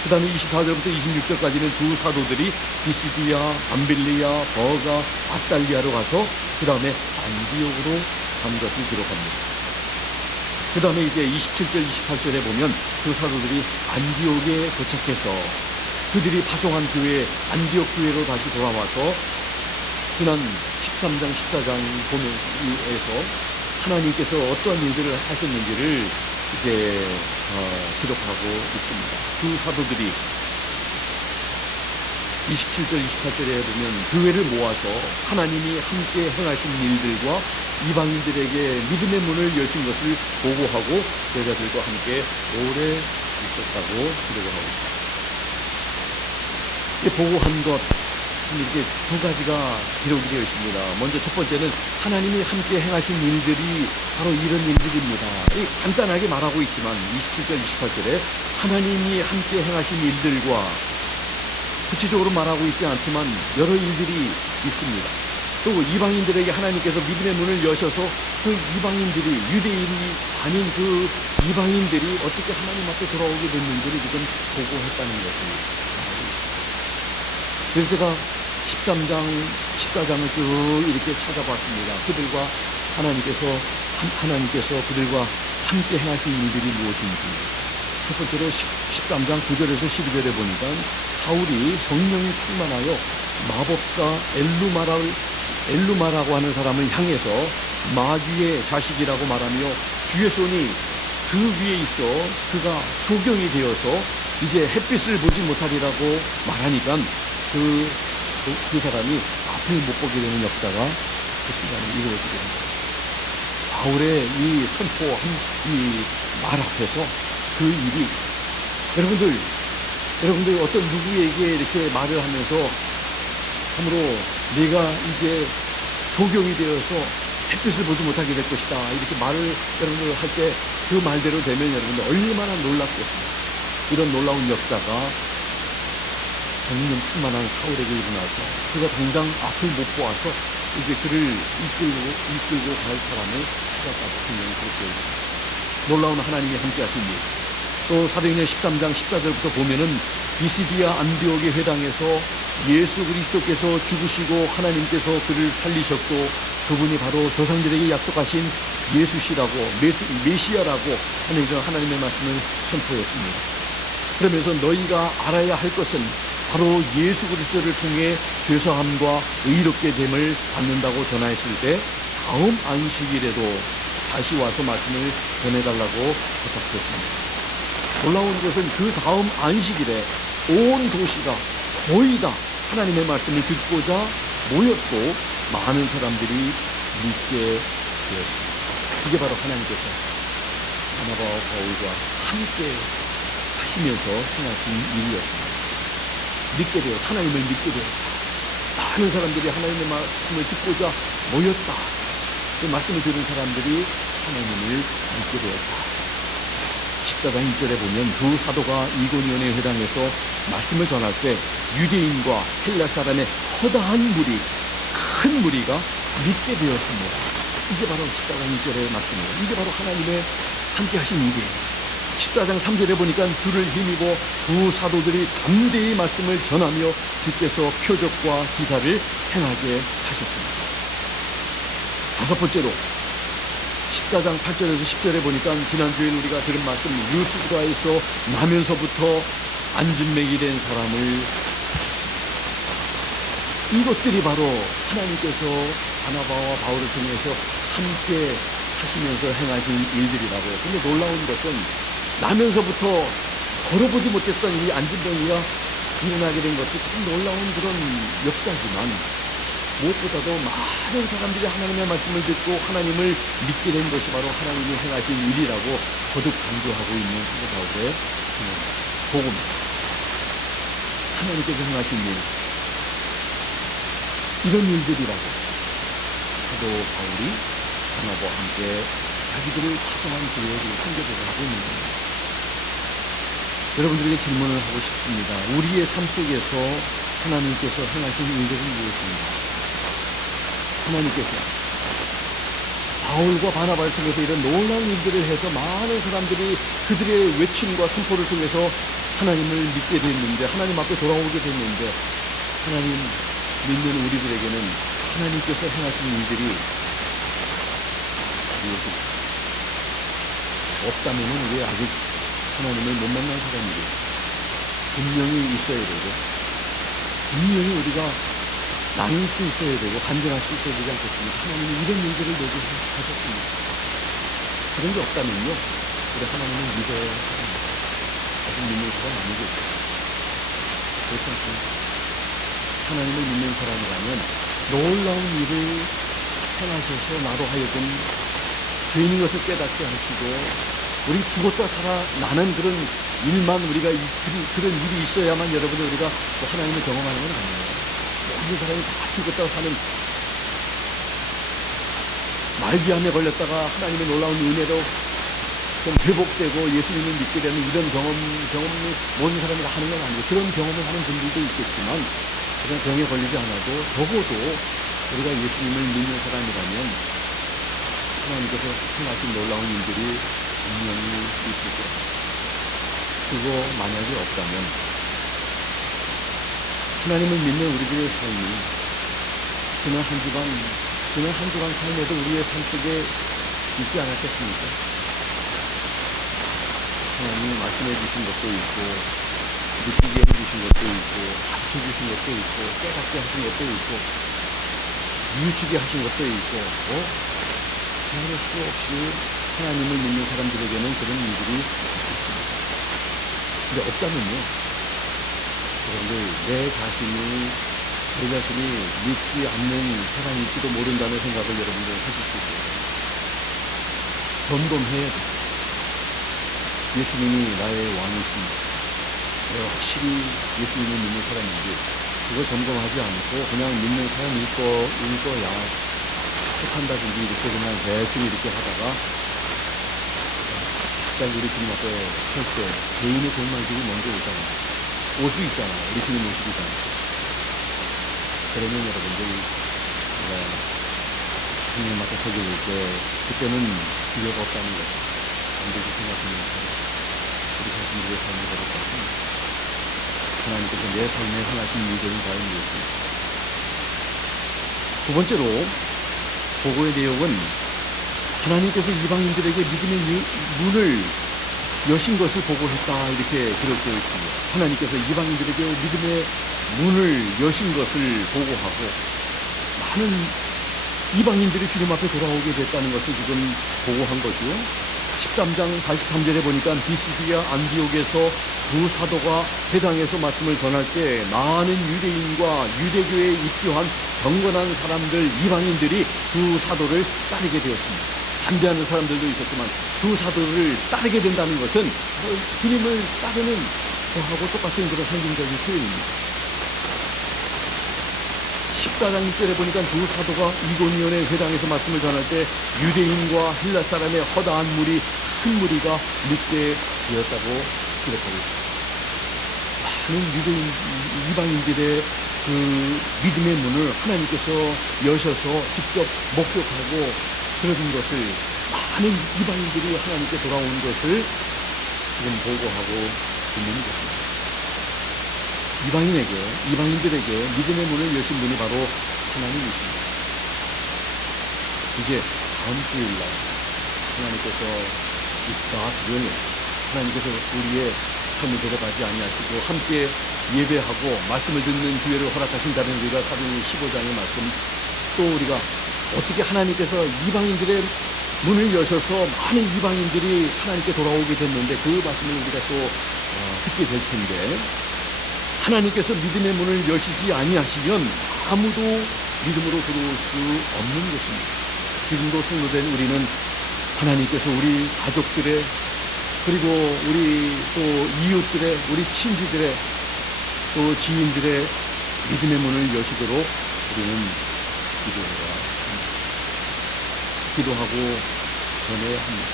그 다음에 24절부터 26절까지는 두 사도들이 비시디아, 밤빌리아, 버가, 아달리아로 가서 그 다음에 안디옥으로 간 것을 기록합니다. 그 다음에 이제 27절, 28절에 보면 두 사도들이 안디옥에 도착해서 그들이 파송한 교회, 안디옥 교회로 다시 돌아와서 지난 13장, 14장 보면에서 하나님께서 어떤 일들을 하셨는지를 이제 기록하고 있습니다. 두 사도들이 27절, 28절에 보면 교회를 모아서 하나님이 함께 행하신 일들과 이방인들에게 믿음의 문을 여신 것을 보고하고 제자들과 함께 오래 있었다고 기록을 하고 있습니다. 보고한 것, 이렇게 두 가지가 기록이 되어 있습니다. 먼저 첫 번째는 하나님이 함께 행하신 일들이 바로 이런 일들입니다. 간단하게 말하고 있지만 27절, 28절에 하나님이 함께 행하신 일들과 구체적으로 말하고 있지 않지만 여러 일들이 있습니다. 또 이방인들에게 하나님께서 믿음의 문을 여셔서 그 이방인들이, 유대인이 아닌 그 이방인들이 어떻게 하나님 앞에 돌아오게 됐는지를 지금 보고했다는 것을 말하고 있습니다. 그래서 제가 13장, 14장을 쭉 이렇게 찾아봤습니다. 그들과 하나님께서 그들과 함께 행하신 일들이 무엇인지. 첫 번째로 13장 9절에서 12절에 보니까 사울이 성령이 충만하여 마법사 엘루마라고 하는 사람을 향해서 마귀의 자식이라고 말하며 주의 손이 그 위에 있어 그가 소경이 되어서 이제 햇빛을 보지 못하리라고 말하니까 그 사람이 앞을 못 보게 되는 역사가 그 순간에 이루어지게 됩니다. 바울의 이 선포한 이 말 앞에서 그 일이 여러분들 어떤 누구에게 이렇게 말을 하면서 참으로 내가 이제 소경이 되어서 햇빛을 보지 못하게 될 것이다, 이렇게 말을 여러분들 할 때 그 말대로 되면 여러분들 얼마나 놀랍겠습니까? 이런 놀라운 역사가 정령 충만한 사울에게 일어나서 그가 당장 앞을 못 보아서 이제 그를 이끌고 갈 사람을 찾았다고 분명히 그렇게 얘기합니다. 놀라운 하나님이 함께 하신 일. 또 사도행전 13장 14절부터 보면은 비시디아 안디옥의 회당에서 예수 그리스도께서 죽으시고 하나님께서 그를 살리셨고 그분이 바로 조상들에게 약속하신 예수시라고, 메시아라고 하는 그런 하나님의 말씀을 선포했습니다. 그러면서 너희가 알아야 할 것은 바로 예수 그리스도를 통해 죄사함과 의롭게 됨을 받는다고 전하였을 때 다음 안식일에도 다시 와서 말씀을 전해달라고 부탁했습니다. 놀라운 것은 그 다음 안식일에 온 도시가 거의 다 하나님의 말씀을 듣고자 모였고 많은 사람들이 믿게 되었습니다. 이게 바로 하나님께서 바나바와 바울과 함께 하시면서 행하신 일이었습니다. 믿게 되어 하나님을 믿게 되었다. 많은 사람들이 하나님의 말씀을 듣고자 모였다. 그 말씀을 들은 사람들이 하나님을 믿게 되었다. 14장 1절에 보면 두 사도가 이고니온의 회당에서 말씀을 전할 때 유대인과 헬라 사람의 허다한 무리, 큰 무리가 믿게 되었습니다. 이게 바로 14장 1절의 말씀이에요. 이게 바로 하나님의 함께 하신 일이에요. 14장 3절에 보니까 주를 힘입어 두 사도들이 담대히 말씀을 전하며 주께서 표적과 기사를 행하게 하셨습니다. 다섯 번째로 14장 8절에서 10절에 보니까 지난주에 우리가 들은 말씀, 루스드라에서 나면서부터 안진맥이 된 사람을, 이것들이 바로 하나님께서 바나바와 바울을 통해서 함께 하시면서 행하신 일들이라고요. 근데 놀라운 것은 나면서부터 걸어보지 못했던 이 안진뱅이가 일어나게 된 것도 참 놀라운 그런 역사지만 무엇보다도 많은 사람들이 하나님의 말씀을 듣고 하나님을 믿게 된 것이 바로 하나님이 행하신 일이라고 거듭 강조하고 있는 사도 바울의 복음입니다. 하나님께서 행하신 일, 이런 일들이라고 사도 바울이 바나바와 함께 자기들을 파송한 교회를 선교를 하고 있는 겁니다. 여러분들에게 질문을 하고 싶습니다. 우리의 삶 속에서 하나님께서 행하신 일들은 무엇입니까? 하나님께서 바울과 바나바를 통해서 이런 놀라운 일들을 해서 많은 사람들이 그들의 외침과 선포를 통해서 하나님을 믿게 됐는데, 하나님 앞에 돌아오게 됐는데, 하나님 믿는 우리들에게는 하나님께서 행하신 일들이 무엇입니까? 없다면 왜 아직 하나님을 못 만난 사람이겠어요? 분명히 있어야 되고, 분명히 우리가 나눌 수 있어야 되고 간증할 수 있어야 되지 않겠습니까? 하나님이 이런 일들을 내게 하셨습니다. 그런 게 없다면요, 우리 하나님을 믿어야 합니다. 아직 믿는 사람 아니겠죠? 그렇지 않습니까? 하나님을 믿는 사람이라면 놀라운 일을 행하셔서 나로 하여금 죄인인 것을 깨닫게 하시고 우리 죽었다 살아나는 그런 일만 우리가 그런 일이 있어야만 여러분들 우리가 또 하나님을 경험하는 건 아니에요. 모든 사람이 다 죽었다가 사는, 말기암에 걸렸다가 하나님의 놀라운 은혜로 좀 회복되고 예수님을 믿게 되는 이런 경험이 모든 사람이 다 하는 건 아니에요. 그런 경험을 하는 분들도 있겠지만 그냥 병에 걸리지 않아도 적어도 우리가 예수님을 믿는 사람이라면 하나님께서 행하신 놀라운 일들이 분명히 있을 거예요. 그거 만약에 없다면 하나님을 믿는 우리들의 삶이 지난 한 주간 삶에도 우리의 삶 속에 있지 않았겠습니까? 하나님이 말씀해 주신 것도 있고, 느끼게 해주신 것도 있고, 가르쳐 주신 것도 있고, 깨닫게 하신 것도 있고, 뉘우치게 하신 것도 있고, 말할 수 없이 하나님을 믿는 사람들에게는 그런 일들이 있습니다. 근데 없다면요, 여러분들, 내 자신이 믿지 않는 사람일지도 모른다는 생각을 여러분들 하실 수 있어요. 점검해야 돼요. 예수님이 나의 왕이십니다. 내가 확실히 예수님을 믿는 사람인지 그거 점검하지 않고 그냥 믿는 사람일 거야 택한다든지 이렇게 그냥 대충 이렇게 하다가 갑자기 우리 주님 앞에 설 때 개인의 공망들이 먼저 오잖아요. 올 수 있잖아요. 우리 주님 오시기 전에. 그러면 여러분들 우리가 주님 앞에 서게 될 때 그때는 기회가 없다는 것 반드시 생각하면서 우리 자신들의 삶을 걸어가고 하나님께서 내 삶에 행하신 일들은 과연 무엇입니까? 두 번째로 보고의 내용은 하나님께서 이방인들에게 믿음의 문을 여신 것을 보고했다 이렇게 기록되어 있습니다. 하나님께서 이방인들에게 믿음의 문을 여신 것을 보고하고 많은 이방인들이 주님 앞에 돌아오게 됐다는 것을 지금 보고한 거죠. 13장 43절에 보니까 비시디아 안디옥에서 두 사도가 회당에서 말씀을 전할 때 많은 유대인과 유대교에 입교한 경건한 사람들 이방인들이 두 사도를 따르게 되었습니다. 반대하는 사람들도 있었지만 두 사도를 따르게 된다는 것은 주님을 따르는 저하고 똑같은 그런 상징적인 표현입니다. 14장 1절에 보니까 두 사도가 이고니온의 회당에서 말씀을 전할 때 유대인과 헬라 사람의 허다한 무리 큰 무리가 믿게 되었다고 기록하고 있습니다. 많은 유대인 이방인들의 그 믿음의 문을 하나님께서 여셔서 직접 목격하고 그런 것을 많은 이방인들이 하나님께 돌아온 것을 지금 보고하고 있는 것입니다. 이방인들에게 믿음의 문을 여신 분이 바로 하나님이십니다. 이제 다음 주일날 하나님께서 하나님께서 우리의 삶을 데려가지 아니하시고 함께 예배하고 말씀을 듣는 기회를 허락하신다는 우리가 사도행전 15장의 말씀 또 우리가 어떻게 하나님께서 이방인들의 문을 여셔서 많은 이방인들이 하나님께 돌아오게 됐는데 그 말씀을 우리가 또 듣게 될 텐데 하나님께서 믿음의 문을 여시지 아니하시면 아무도 믿음으로 들어올 수 없는 것입니다. 지금도 성도된 우리는 하나님께서 우리 가족들의 그리고 우리 또 이웃들의 우리 친지들의 또 지인들의 믿음의 문을 여시도록 우리는 기도하고 전해야 합니다.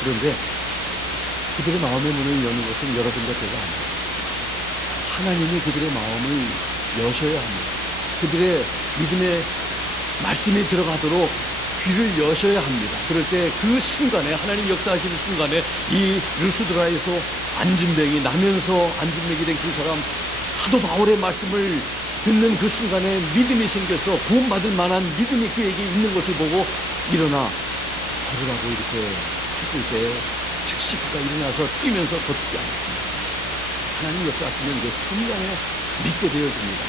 그런데 그들의 마음의 문을 여는 것은 여러분과 제가 아닙니다. 하나님이 그들의 마음을 여셔야 합니다. 그들의 믿음의 말씀이 들어가도록 귀를 여셔야 합니다. 그럴 때 그 순간에 하나님 역사하시는 순간에 이 루스드라에서 안진뱅이 나면서 안진뱅이 된 그 사람 사도 바울의 말씀을 듣는 그 순간에 믿음이 생겨서 구원받을 만한 믿음이 그에게 있는 것을 보고 일어나 걸으라고 이렇게 했을 때 즉시 그가 일어나서 뛰면서 걷지 않습니다. 하나님 역사하시면 그 순간에 믿게 되어집니다.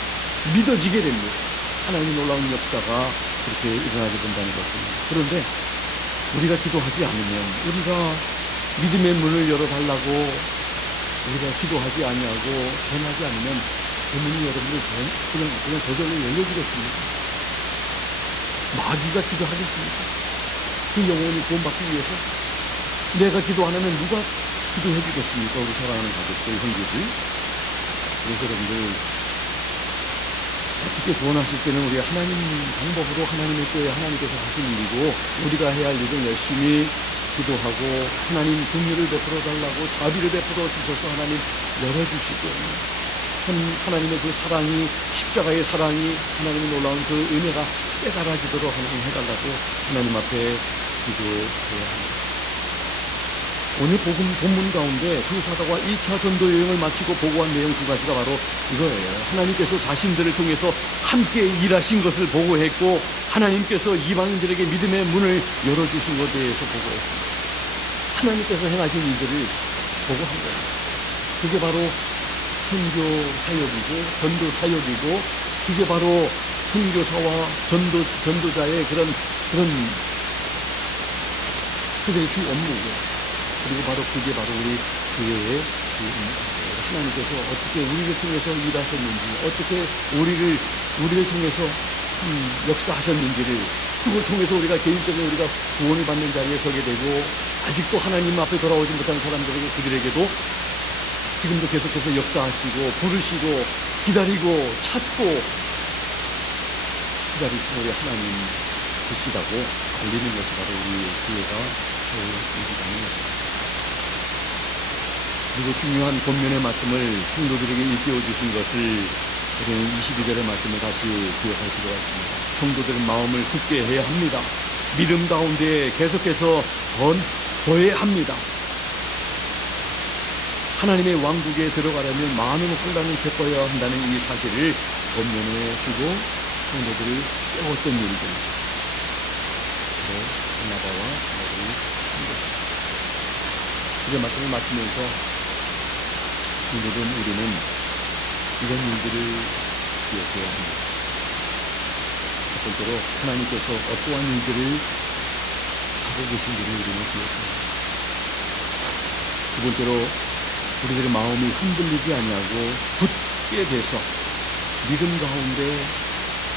믿어지게 됩니다. 하나님의 놀라운 역사가 그렇게 일어나게 된다는 것입니다. 그런데 우리가 기도하지 않으면 우리가 믿음의 문을 열어달라고 우리가 기도하지 아니하고 전하지 않으면 그 문이 여러분들 그냥 저절로 열려지겠습니까? 마귀가 기도하겠습니까? 그 영혼이 구원받기 위해서 내가 기도 안 하면 누가 기도해 주겠습니까? 우리 사랑하는 가족들, 형제들. 그래서 여러분들 어떻게 구원하실 때는 우리 하나님 방법으로 하나님의 때에 하나님께서 하실 일이고 우리가 해야 할 일은 열심히 기도하고 하나님 긍휼을 베풀어 달라고 자비를 베풀어 주셔서 하나님 열어주시고 하나님의 그 사랑이 십자가의 사랑이 하나님의 놀라운 그 은혜가 깨달아지도록 하나님 해달라고 하나님 앞에 기도해야 합니다. 오늘 본문 가운데 두 사도가 1차 전도 여행을 마치고 보고한 내용 두 가지가 바로 이거예요. 하나님께서 자신들을 통해서 함께 일하신 것을 보고했고 하나님께서 이방인들에게 믿음의 문을 열어주신 것에 대해서 보고했습니다. 하나님께서 행하신 일들을 보고한 거예요. 그게 바로 선교 사역이고 전도 사역이고 그게 바로 선교사와 전도자의 그런 그들의 주 업무고 그리고 그게 바로 우리 교회의 하나님께서 어떻게 우리를 통해서 일하셨는지, 어떻게 우리를 통해서 역사하셨는지를 그걸 통해서 우리가 개인적으로 우리가 구원을 받는 자리에 서게 되고 아직도 하나님 앞에 돌아오지 못한 사람들에게 그들에게도 지금도 계속해서 역사하시고 부르시고 기다리고 찾고 기다리시는 우리 하나님 계시다고 알리는 것이 바로 우리 교회가 해야 할 일이라는 것입니다. 그리고 중요한 본면의 말씀을 성도들에게 일깨워 주신 것을 우리는 22절의 말씀을 다시 기억할 필요가 있습니다. 성도들의 마음을 굳게 해야 합니다. 믿음 가운데 계속해서 더해야 합니다. 하나님의 왕국에 들어가려면 많은 혼란을 겪어야 한다는 이 사실을 본면에 두고 성도들을 깨웠던 일이죠. 바나바와 바울이 한 것입니다. 이제 말씀을 마치면서 성도된 우리는 이런 일들을 기억해야 합니다. 첫 번째로 하나님께서 어떠한 일들을 하고 계신지를 우리는 기억합니다. 두 번째로 우리들의 마음이 흔들리지 아니하고 굳게 돼서 믿음 가운데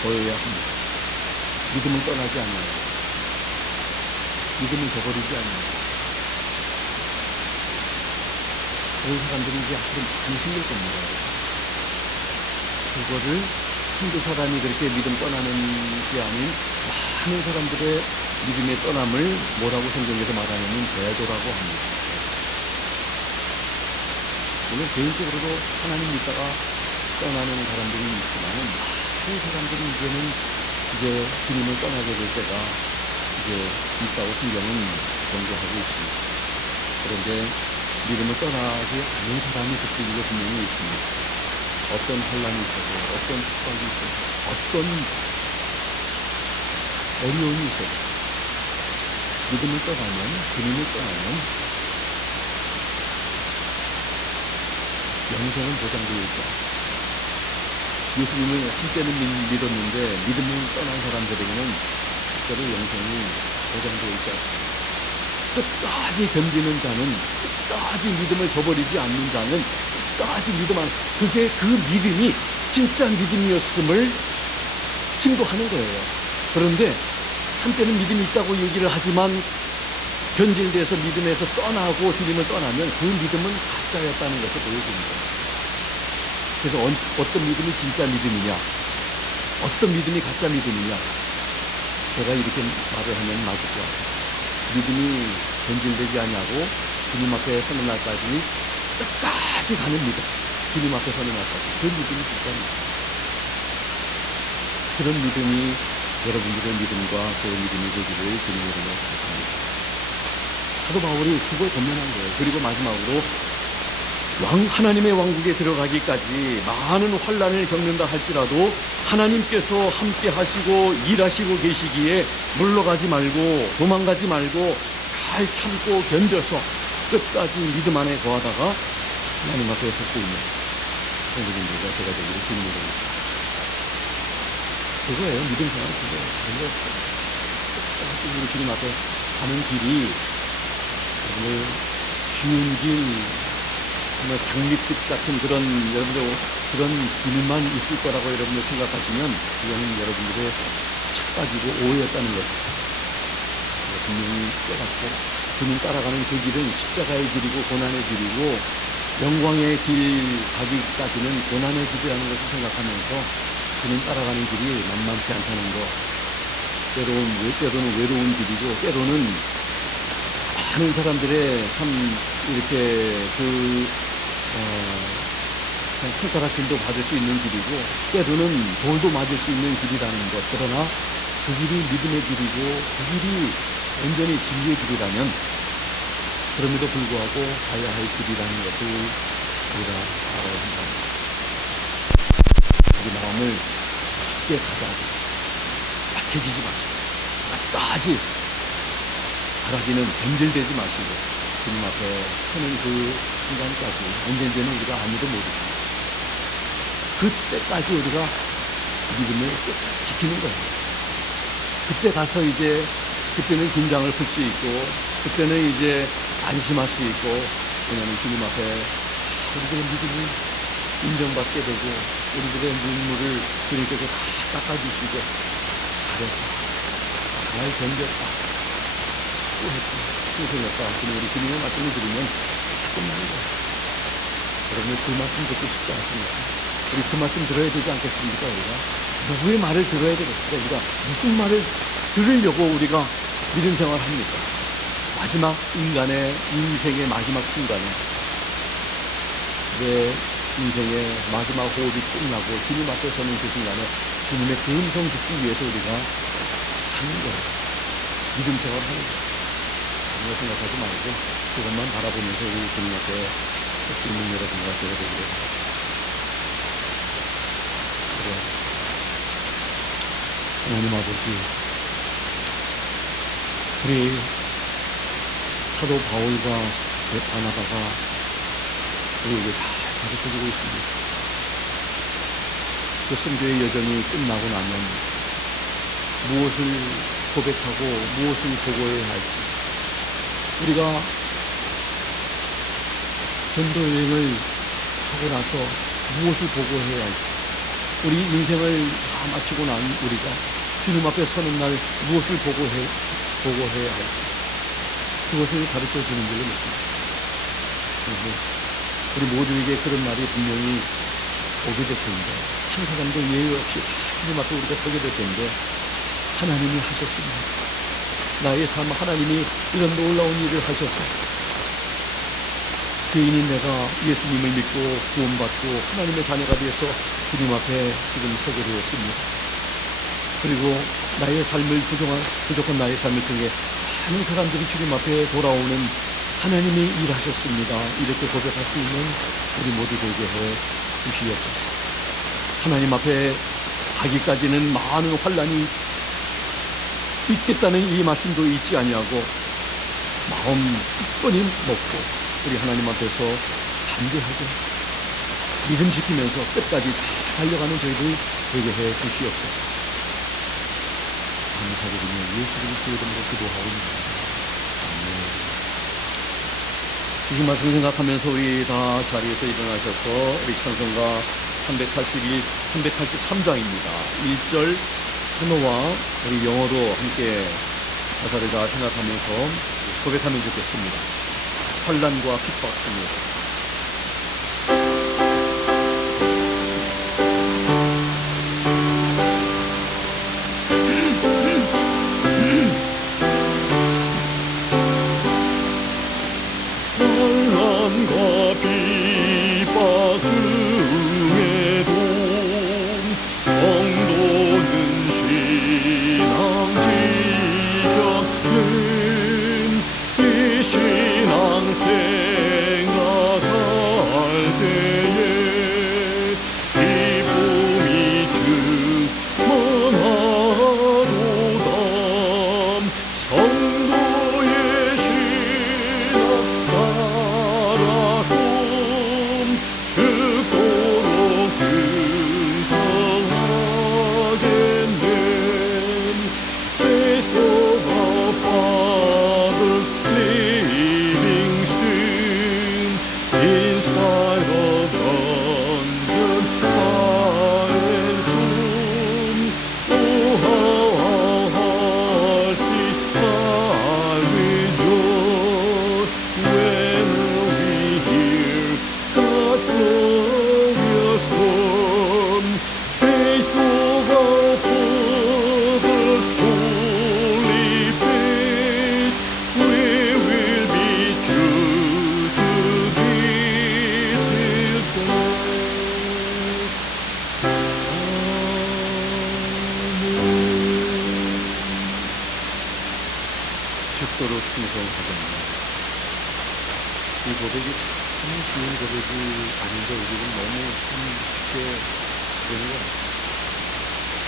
거해야 합니다. 믿음을 떠나지 아니하고 믿음을 저버리지 아니하고. 그런 사람들이 이제 앞으로 많이 생길 겁니다. 그거를 한두 사람이 그렇게 믿음 떠나는 게 아닌 많은 사람들의 믿음의 떠남을 뭐라고 성경에서 말하냐면 배도라고 합니다. 물론 개인적으로도 하나님 믿다가 떠나는 사람들이 있지만 많은 사람들이 이제 주님을 떠나게 될 때가 이제 있다고 성경은 경고하고 있습니다. 그런데 믿음을 떠나지 않은 사람이 그들도 분명히 있습니다. 어떤 혼란이 있어도, 어떤 축복이 있어도, 어떤 어려움이 있어도 믿음을 떠나면, 주님을 떠나면 영생은 보장되어 있죠. 예수님을 한때는 믿었는데 믿음을 떠난 사람들에게는 특별히 영생이 보장되어 있지 않습니다. 끝까지 견디는 자는, 끝까지 믿음을 저버리지 않는 자는, 끝까지 그게 그 믿음이 진짜 믿음이었음을 증거하는 거예요. 그런데 한때는 믿음이 있다고 얘기를 하지만 변질돼서 믿음에서 떠나고 주님을 떠나면 그 믿음은 가짜였다는 것을 보여줍니다. 그래서 어떤 믿음이 진짜 믿음이냐, 어떤 믿음이 가짜 믿음이냐, 제가 이렇게 말을 하면 맞을 것 같아요. 믿음이 변질되지 않냐고 주님 앞에 서는 날까지 끝까지 가는 믿음, 주님 앞에 서는 날까지, 그 믿음이 진짜 믿음. 그런 믿음이 여러분들의 믿음과 제 믿음이 되기를 주님의 이름으로 축복합니다. 사도 바울이 그걸 권면한 거예요. 그리고 마지막으로 하나님의 왕국에 들어가기까지 많은 환난을 겪는다 할지라도 하나님께서 함께 하시고 일하시고 계시기에 물러가지 말고 도망가지 말고 잘 참고 견뎌서 끝까지 믿음 안에 거하다가 하나님 앞에 설 수 있는 성도님들과 제가 되기를 주님으로 그거예요. 믿음 생활 그거예요. 다른 거 없어요. 끝까지 우리 주님 앞에 가는 길이 정말 쉬운 길, 정말 장밋빛 같은 그런 여러분들 그런 길만 있을 거라고 여러분들 생각하시면 그거는 여러분들의 착각이고 오해였다는 것을 분명히 깨닫고 주님 따라가는 그 길은 십자가의 길이고 고난의 길이고 영광의 길 가기까지는 고난의 길이라는 것을 생각하면서 주님 따라가는 길이 만만치 않다는 것, 때로는 외로운 길이고 때로는 많은 사람들의 참 이렇게 손가락질도 받을 수 있는 길이고 때로는 돌도 맞을 수 있는 길이라는 것. 그러나 그 길이 믿음의 길이고 그 길이 온전히 진리의 길이라면 그럼에도 불구하고 가야 할 길이라는 것을 우리가 알아야 한다. 우리 마음을 굳게 가다하고 약해지지 마시고 끝까지 바라기는 변질되지 마시고 주님 앞에 서는 그 순간까지 언젠지는 우리가 아무도 모르십니다. 그때까지 우리가 믿음을 끝까지 지키는 거예요. 그때 가서 그때는 긴장을 풀 수 있고 그때는 이제 안심할 수 있고 왜냐하면 주님 앞에 우리들의 믿음이 인정받게 되고 우리들의 눈물을 주님께서 다 닦아주시고 잘했다, 잘 견뎠다, 수고했다, 희생했다 하시는 우리 주님의 말씀을 들으면 다 끝나는 거예요. 여러분들 그 말씀 듣고 싶지 않습니까? 우리 그 말씀 들어야 되지 않겠습니까? 우리가 누구의 말을 들어야 되겠습니까? 우리가 무슨 말을 들으려고 우리가 믿음 생활을 합니까? 마지막 인생의 마지막 순간에 내 인생의 마지막 호흡이 끝나고 주님 앞에 서는 그 순간에 주님의 그 음성 듣기 위해서 우리가 사는 거예요. 믿음 생활을 하는 거예요. 아무것도 생각하지 말고 그것만 바라보면서 우리 주님 앞에 설 수 있는 여러분과 제가 되기를 바랍니다. 하나님 아버지, 우리 사도 바울과 바나바가 우리에게 잘 가르쳐주고 있습니다. 그 선교의 여정이 끝나고 나면 무엇을 고백하고 무엇을 보고해야 할지, 우리가 전도 여행을 하고 나서 무엇을 보고해야 할지, 우리 인생을 다 마치고 난 우리가 주님 앞에 서는 날 무엇을 보고해야 할지, 그것을 가르쳐 주는 줄로 믿습니다. 우리 모두에게 그런 날이 분명히 오게 될 텐데, 한 사람도 예외 없이 주님 앞에 우리가 서게 될 텐데, 하나님이 하셨습니다. 나의 삶 하나님이 이런 놀라운 일을 하셔서 죄인인 내가 예수님을 믿고 구원받고 하나님의 자녀가 되어서 주님 앞에 지금 서게 되었습니다. 그리고 나의 삶을 부족한 나의 삶을 통해 많은 사람들이 주님 앞에 돌아오는 하나님이 일하셨습니다. 이렇게 고백할 수 있는 우리 모두 되게 해 주시옵소서. 하나님 앞에 가기까지는 많은 환난이 있겠다는 이 말씀도 잊지 아니하고 마음 굳건히 먹고 우리 하나님 앞에서 담대하게 믿음 지키면서 끝까지 잘 달려가는 저희들 되게 해 주시옵소서. 감사드리며 예수 그리스도의 이름으로 기도하옵니다. 아멘. 주신 말씀 생각하면서 우리 다 자리에서 일어나셔서 우리 찬송가 383장입니다. 1절 한어와 우리 영어로 함께 가사를 다 생각하면서 고백하면 좋겠습니다. 환난과 핍박 중에 환난과 핍박 중에도 성도는 신앙 지켰는 이 신앙 생각할 때에 기쁨이 충만하도다. 성도의 신앙 따라서 죽도록 증거하겠네. Faith of our fathers living still, in spite of dungeon fire and storm. Oh, how our hearts beat with joy when we hear God's glorious word. Faith of our fathers, holy faith, we will be true to thee till death. 죽도록 충성하겠네. 이 고백이 참 쉬운 고백이 아닌데 우리는 너무 쉽게 되는 것 같아요.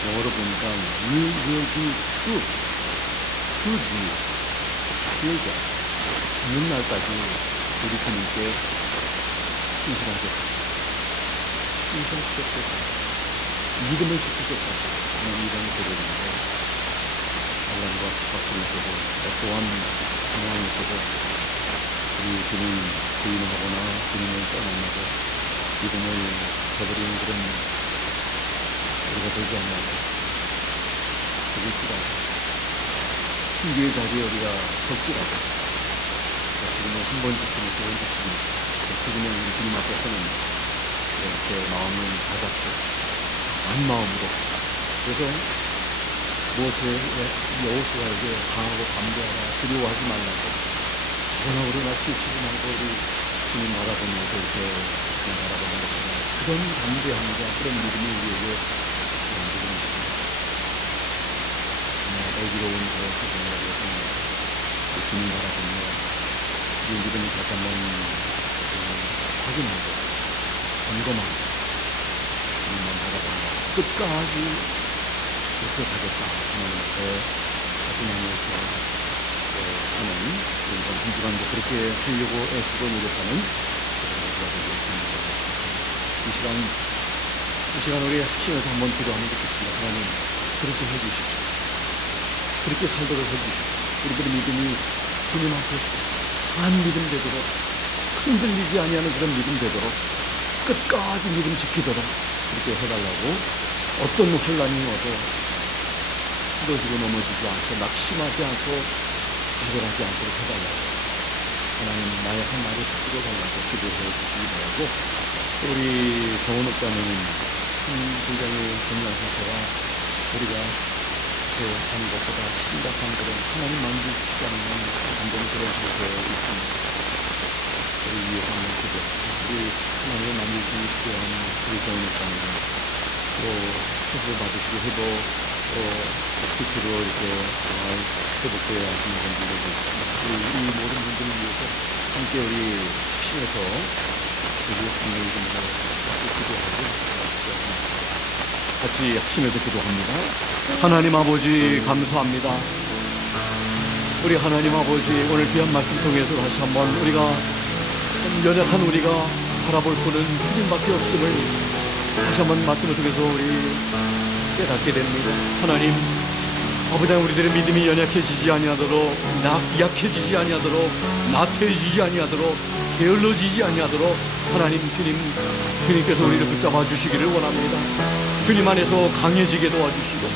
영어로 보니까 You will be true to thee till death. 죽는 날까지 우리 주님께 신실하겠다, 신성하겠다, 믿음을 지키겠다 하는 이런 고백인데, 환난과 핍박 중에서도 어떠한 상황에서도 우리 주님 부인하거나 주님을 떠나고 믿음을 저버리는 그런 우리가 되지 않아도 되겠지라도 신기의 자리에 우리가 적지라도 지금은 한 번 지키면 두 번 지키면 그냥 우리 주님 앞에 서는 제 마음을 다잡고 한 마음으로 그래서 무엇에 여호수아에게 강하고 담대하라 두려워하지 말라고 그러나 우리가 지치지 말고 우리 주님 바라보면서 이렇게 주님 바라보는 것보다 그런 담대함과 그런 믿음이 우리에게 만들어져 있습니다. 애기로운 그런 세상이라고 생각합니다. 주님 바라보며 우리 믿음을 다시 한번 확인하고 점검하고 주님만 바라보며 끝까지 그렇게 가겠다 하나님 앞에 확인하면서 하는 이번 한 주간도 그렇게 하려고 애쓰고 노력하는 우리가 되겠습니다. 이 시간 우리 합심해서 한번 기도하면 좋겠습니다. 하나님 그렇게 해주십시오. 그렇게 살도록 해주십시오. 우리들의 믿음이 주님 앞에 강한 믿음 되도록 흔들리지 아니하는 그런 믿음 되도록 끝까지 믿음 지키도록 그렇게 해달라고 어떤 환란이 와도 쓰러지고 넘어지지 않고 낙심하지 않고 좌절하지 않도록 해달라고 하나님 나의 한 말을 붙들어 달라고 기도해 주시기 바라고 우리 정원옥 자매는 굉장히 건강 상태가 우리가 하는 것보다 심각한 그런 하나님 만지시지 않는 완전히 그런 상태에 있습니다. 우리 위해서 한번 기도합시다. 우리 하나님의 만지심이 필요한 우리 정원옥 자매는 또 회복 받으시고 스피치로 이렇게 회복되어야 하시는 분들도 있습니다. 우리 이 모든 분들을 위해서 함께 우리 힘에서 우리 분명히 좀 기도하고 같이 합심해서 기도합니다. 하나님 아버지 감사합니다. 우리 하나님 아버지 오늘 귀한 말씀 통해서 다시 한번 우리가 연약한 우리가 바라볼 분은 주님밖에 없음을 다시 한번 말씀을 통해서 우리 깨닫게 됩니다. 하나님 아버지 우리들의 믿음이 연약해지지 아니하도록 약해지지 아니하도록 나태해지지 아니하도록 게을러지지 아니하도록 하나님 주님께서 우리를 붙잡아 주시기를 원합니다. 주님 안에서 강해지게 도와주시고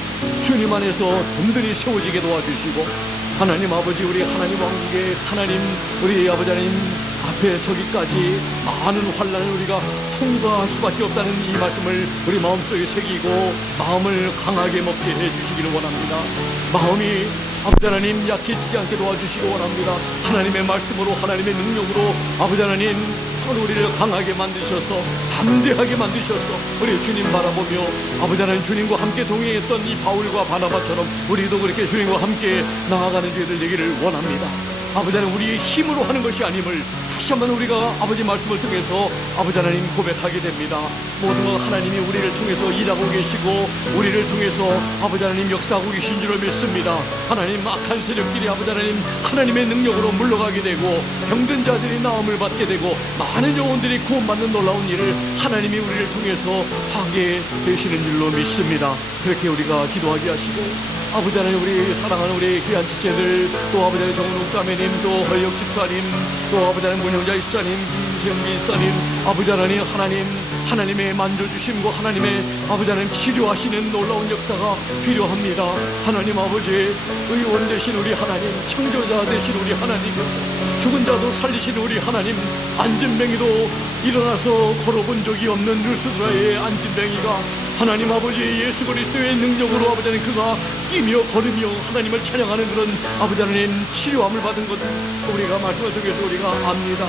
주님 안에서 든든히 세워지게 도와주시고 하나님 아버지 우리 하나님 왕국의 하나님 우리 아버지 하나님 앞에 서기까지 많은 환난을 우리가 통과할 수밖에 없다는 이 말씀을 우리 마음속에 새기고 마음을 강하게 먹게 해주시기를 원합니다. 마음이 아버지 하나님 약해지지 않게 도와주시기 원합니다. 하나님의 말씀으로 하나님의 능력으로 아버지 하나님 우리를 강하게 만드셔서 담대하게 만드셔서 우리 주님 바라보며 아버지 하나님 주님과 함께 동행했던 이 바울과 바나바처럼 우리도 그렇게 주님과 함께 나아가는 저희들 되기를 원합니다. 아버지 하나님 우리의 힘으로 하는 것이 아님을 다시 한번 우리가 아버지 말씀을 통해서 아버지 하나님 고백하게 됩니다. 모든 것 하나님이 우리를 통해서 일하고 계시고 우리를 통해서 아버지 하나님 역사하고 계신 줄을 믿습니다. 하나님 악한 세력들이 아버지 하나님 하나님의 능력으로 물러가게 되고 병든 자들이 나음을 받게 되고 많은 영혼들이 구원받는 놀라운 일을 하나님이 우리를 통해서 하게 되시는 줄로 믿습니다. 그렇게 우리가 기도하게 하시고 아버지 하나님 우리 사랑하는 우리 귀한 지체들 또 아버지 하나님 정은욱 자매님 또 허영 집사님 또 아버지 하나님 문영자 집사님 김세영기 집사님 아버지 하나님 하나님의 만져주심과 하나님의 아버지 하나님 치료하시는 놀라운 역사가 필요합니다. 하나님 아버지 의원 되신 우리 하나님 창조자 되신 우리 하나님 죽은 자도 살리신 우리 하나님 안진뱅이도 일어나서 걸어본 적이 없는 루스드라의 안진뱅이가 하나님 아버지 예수 그리스도의 능력으로 아버지 하나님 그가 뛰며 걸으며 하나님을 찬양하는 그런 아버지 하나님 치료함을 받은 것 우리가 말씀을 통해서 우리가 압니다.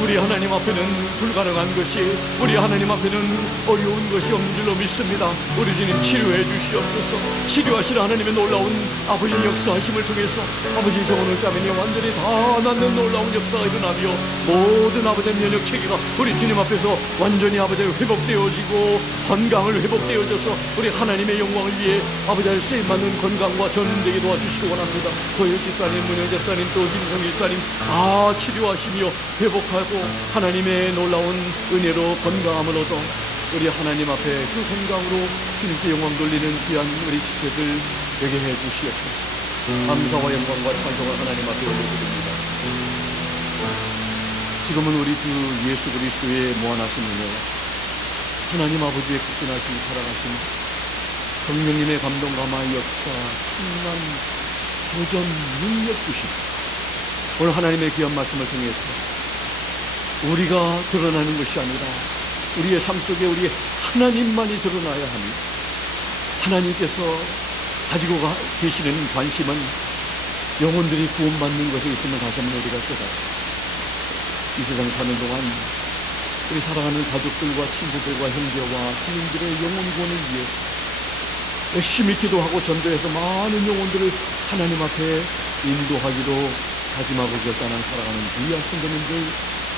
우리 하나님 앞에는 불가능한 것이 우리 하나님 앞에는 어려운 것이 없는 줄로 믿습니다. 우리 주님 치료해 주시옵소서. 치료하시는 하나님의 놀라운 아버지 역사하심을 통해서 아버지 정원을 자매니 완전히 다 낫는 놀라운 역사가 일어나며 모든 아버지 면역 체계가 우리 주님 앞에서 완전히 아버지 회복되어지고 건강을 회복되어져서 우리 하나님의 영광을 위해 아버지 쓰임받는 건강과 전되게 도와주시기 원합니다. 고유 집사님, 문영 집사님, 또 김성 집사님 다 치료하시며 회복하고 하나님의 놀라운 은혜로 건강함을 얻어 우리 하나님 앞에 그 건강으로 주님께 영광 돌리는 귀한 우리 지체들 되게 해주시옵소서. 감사와 영광과 찬송을 하나님 앞에 올려드립니다. 지금은 우리 주 예수 그리스도의 무한하신 은혜 하나님 아버지의 극진하신 사랑하심 성령님의 감동 감화 역사 충만 도전 능력 주심 오늘 하나님의 귀한 말씀을 통해서 우리가 드러나는 것이 아니라 우리의 삶 속에 우리 하나님만이 드러나야 하니, 하나님께서 가지고 계시는 관심은 영혼들이 구원받는 것에 있으면 다시 한번 우리가 깨닫고, 이 세상 사는 동안 우리 사랑하는 가족들과 친구들과 형제와 지인들의 영혼 구원을 위해 열심히 기도하고 전도해서 많은 영혼들을 하나님 앞에 인도하기로 다짐하고 결단한 살아가는 귀한 성도님들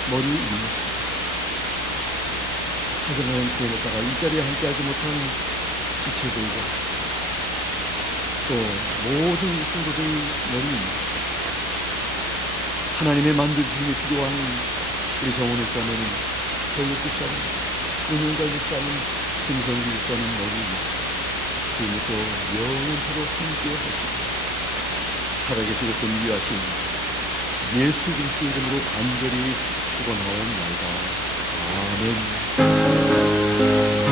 머리 위에, 하지만 구원했다가 이 자리에 함께하지 못한 지체들과 또 모든 성도들 머리 위에, 하나님의 만들주심이 필요한 우리 정원을 사는 서유 집사님, 은영자 집사님, 김성기 집사님 머리 위에 지금부터 영원토록 함께 하시고 살아계시고 존귀하신 예수 그리스도 이름으로 간절히 축원하옵나이다. 아멘.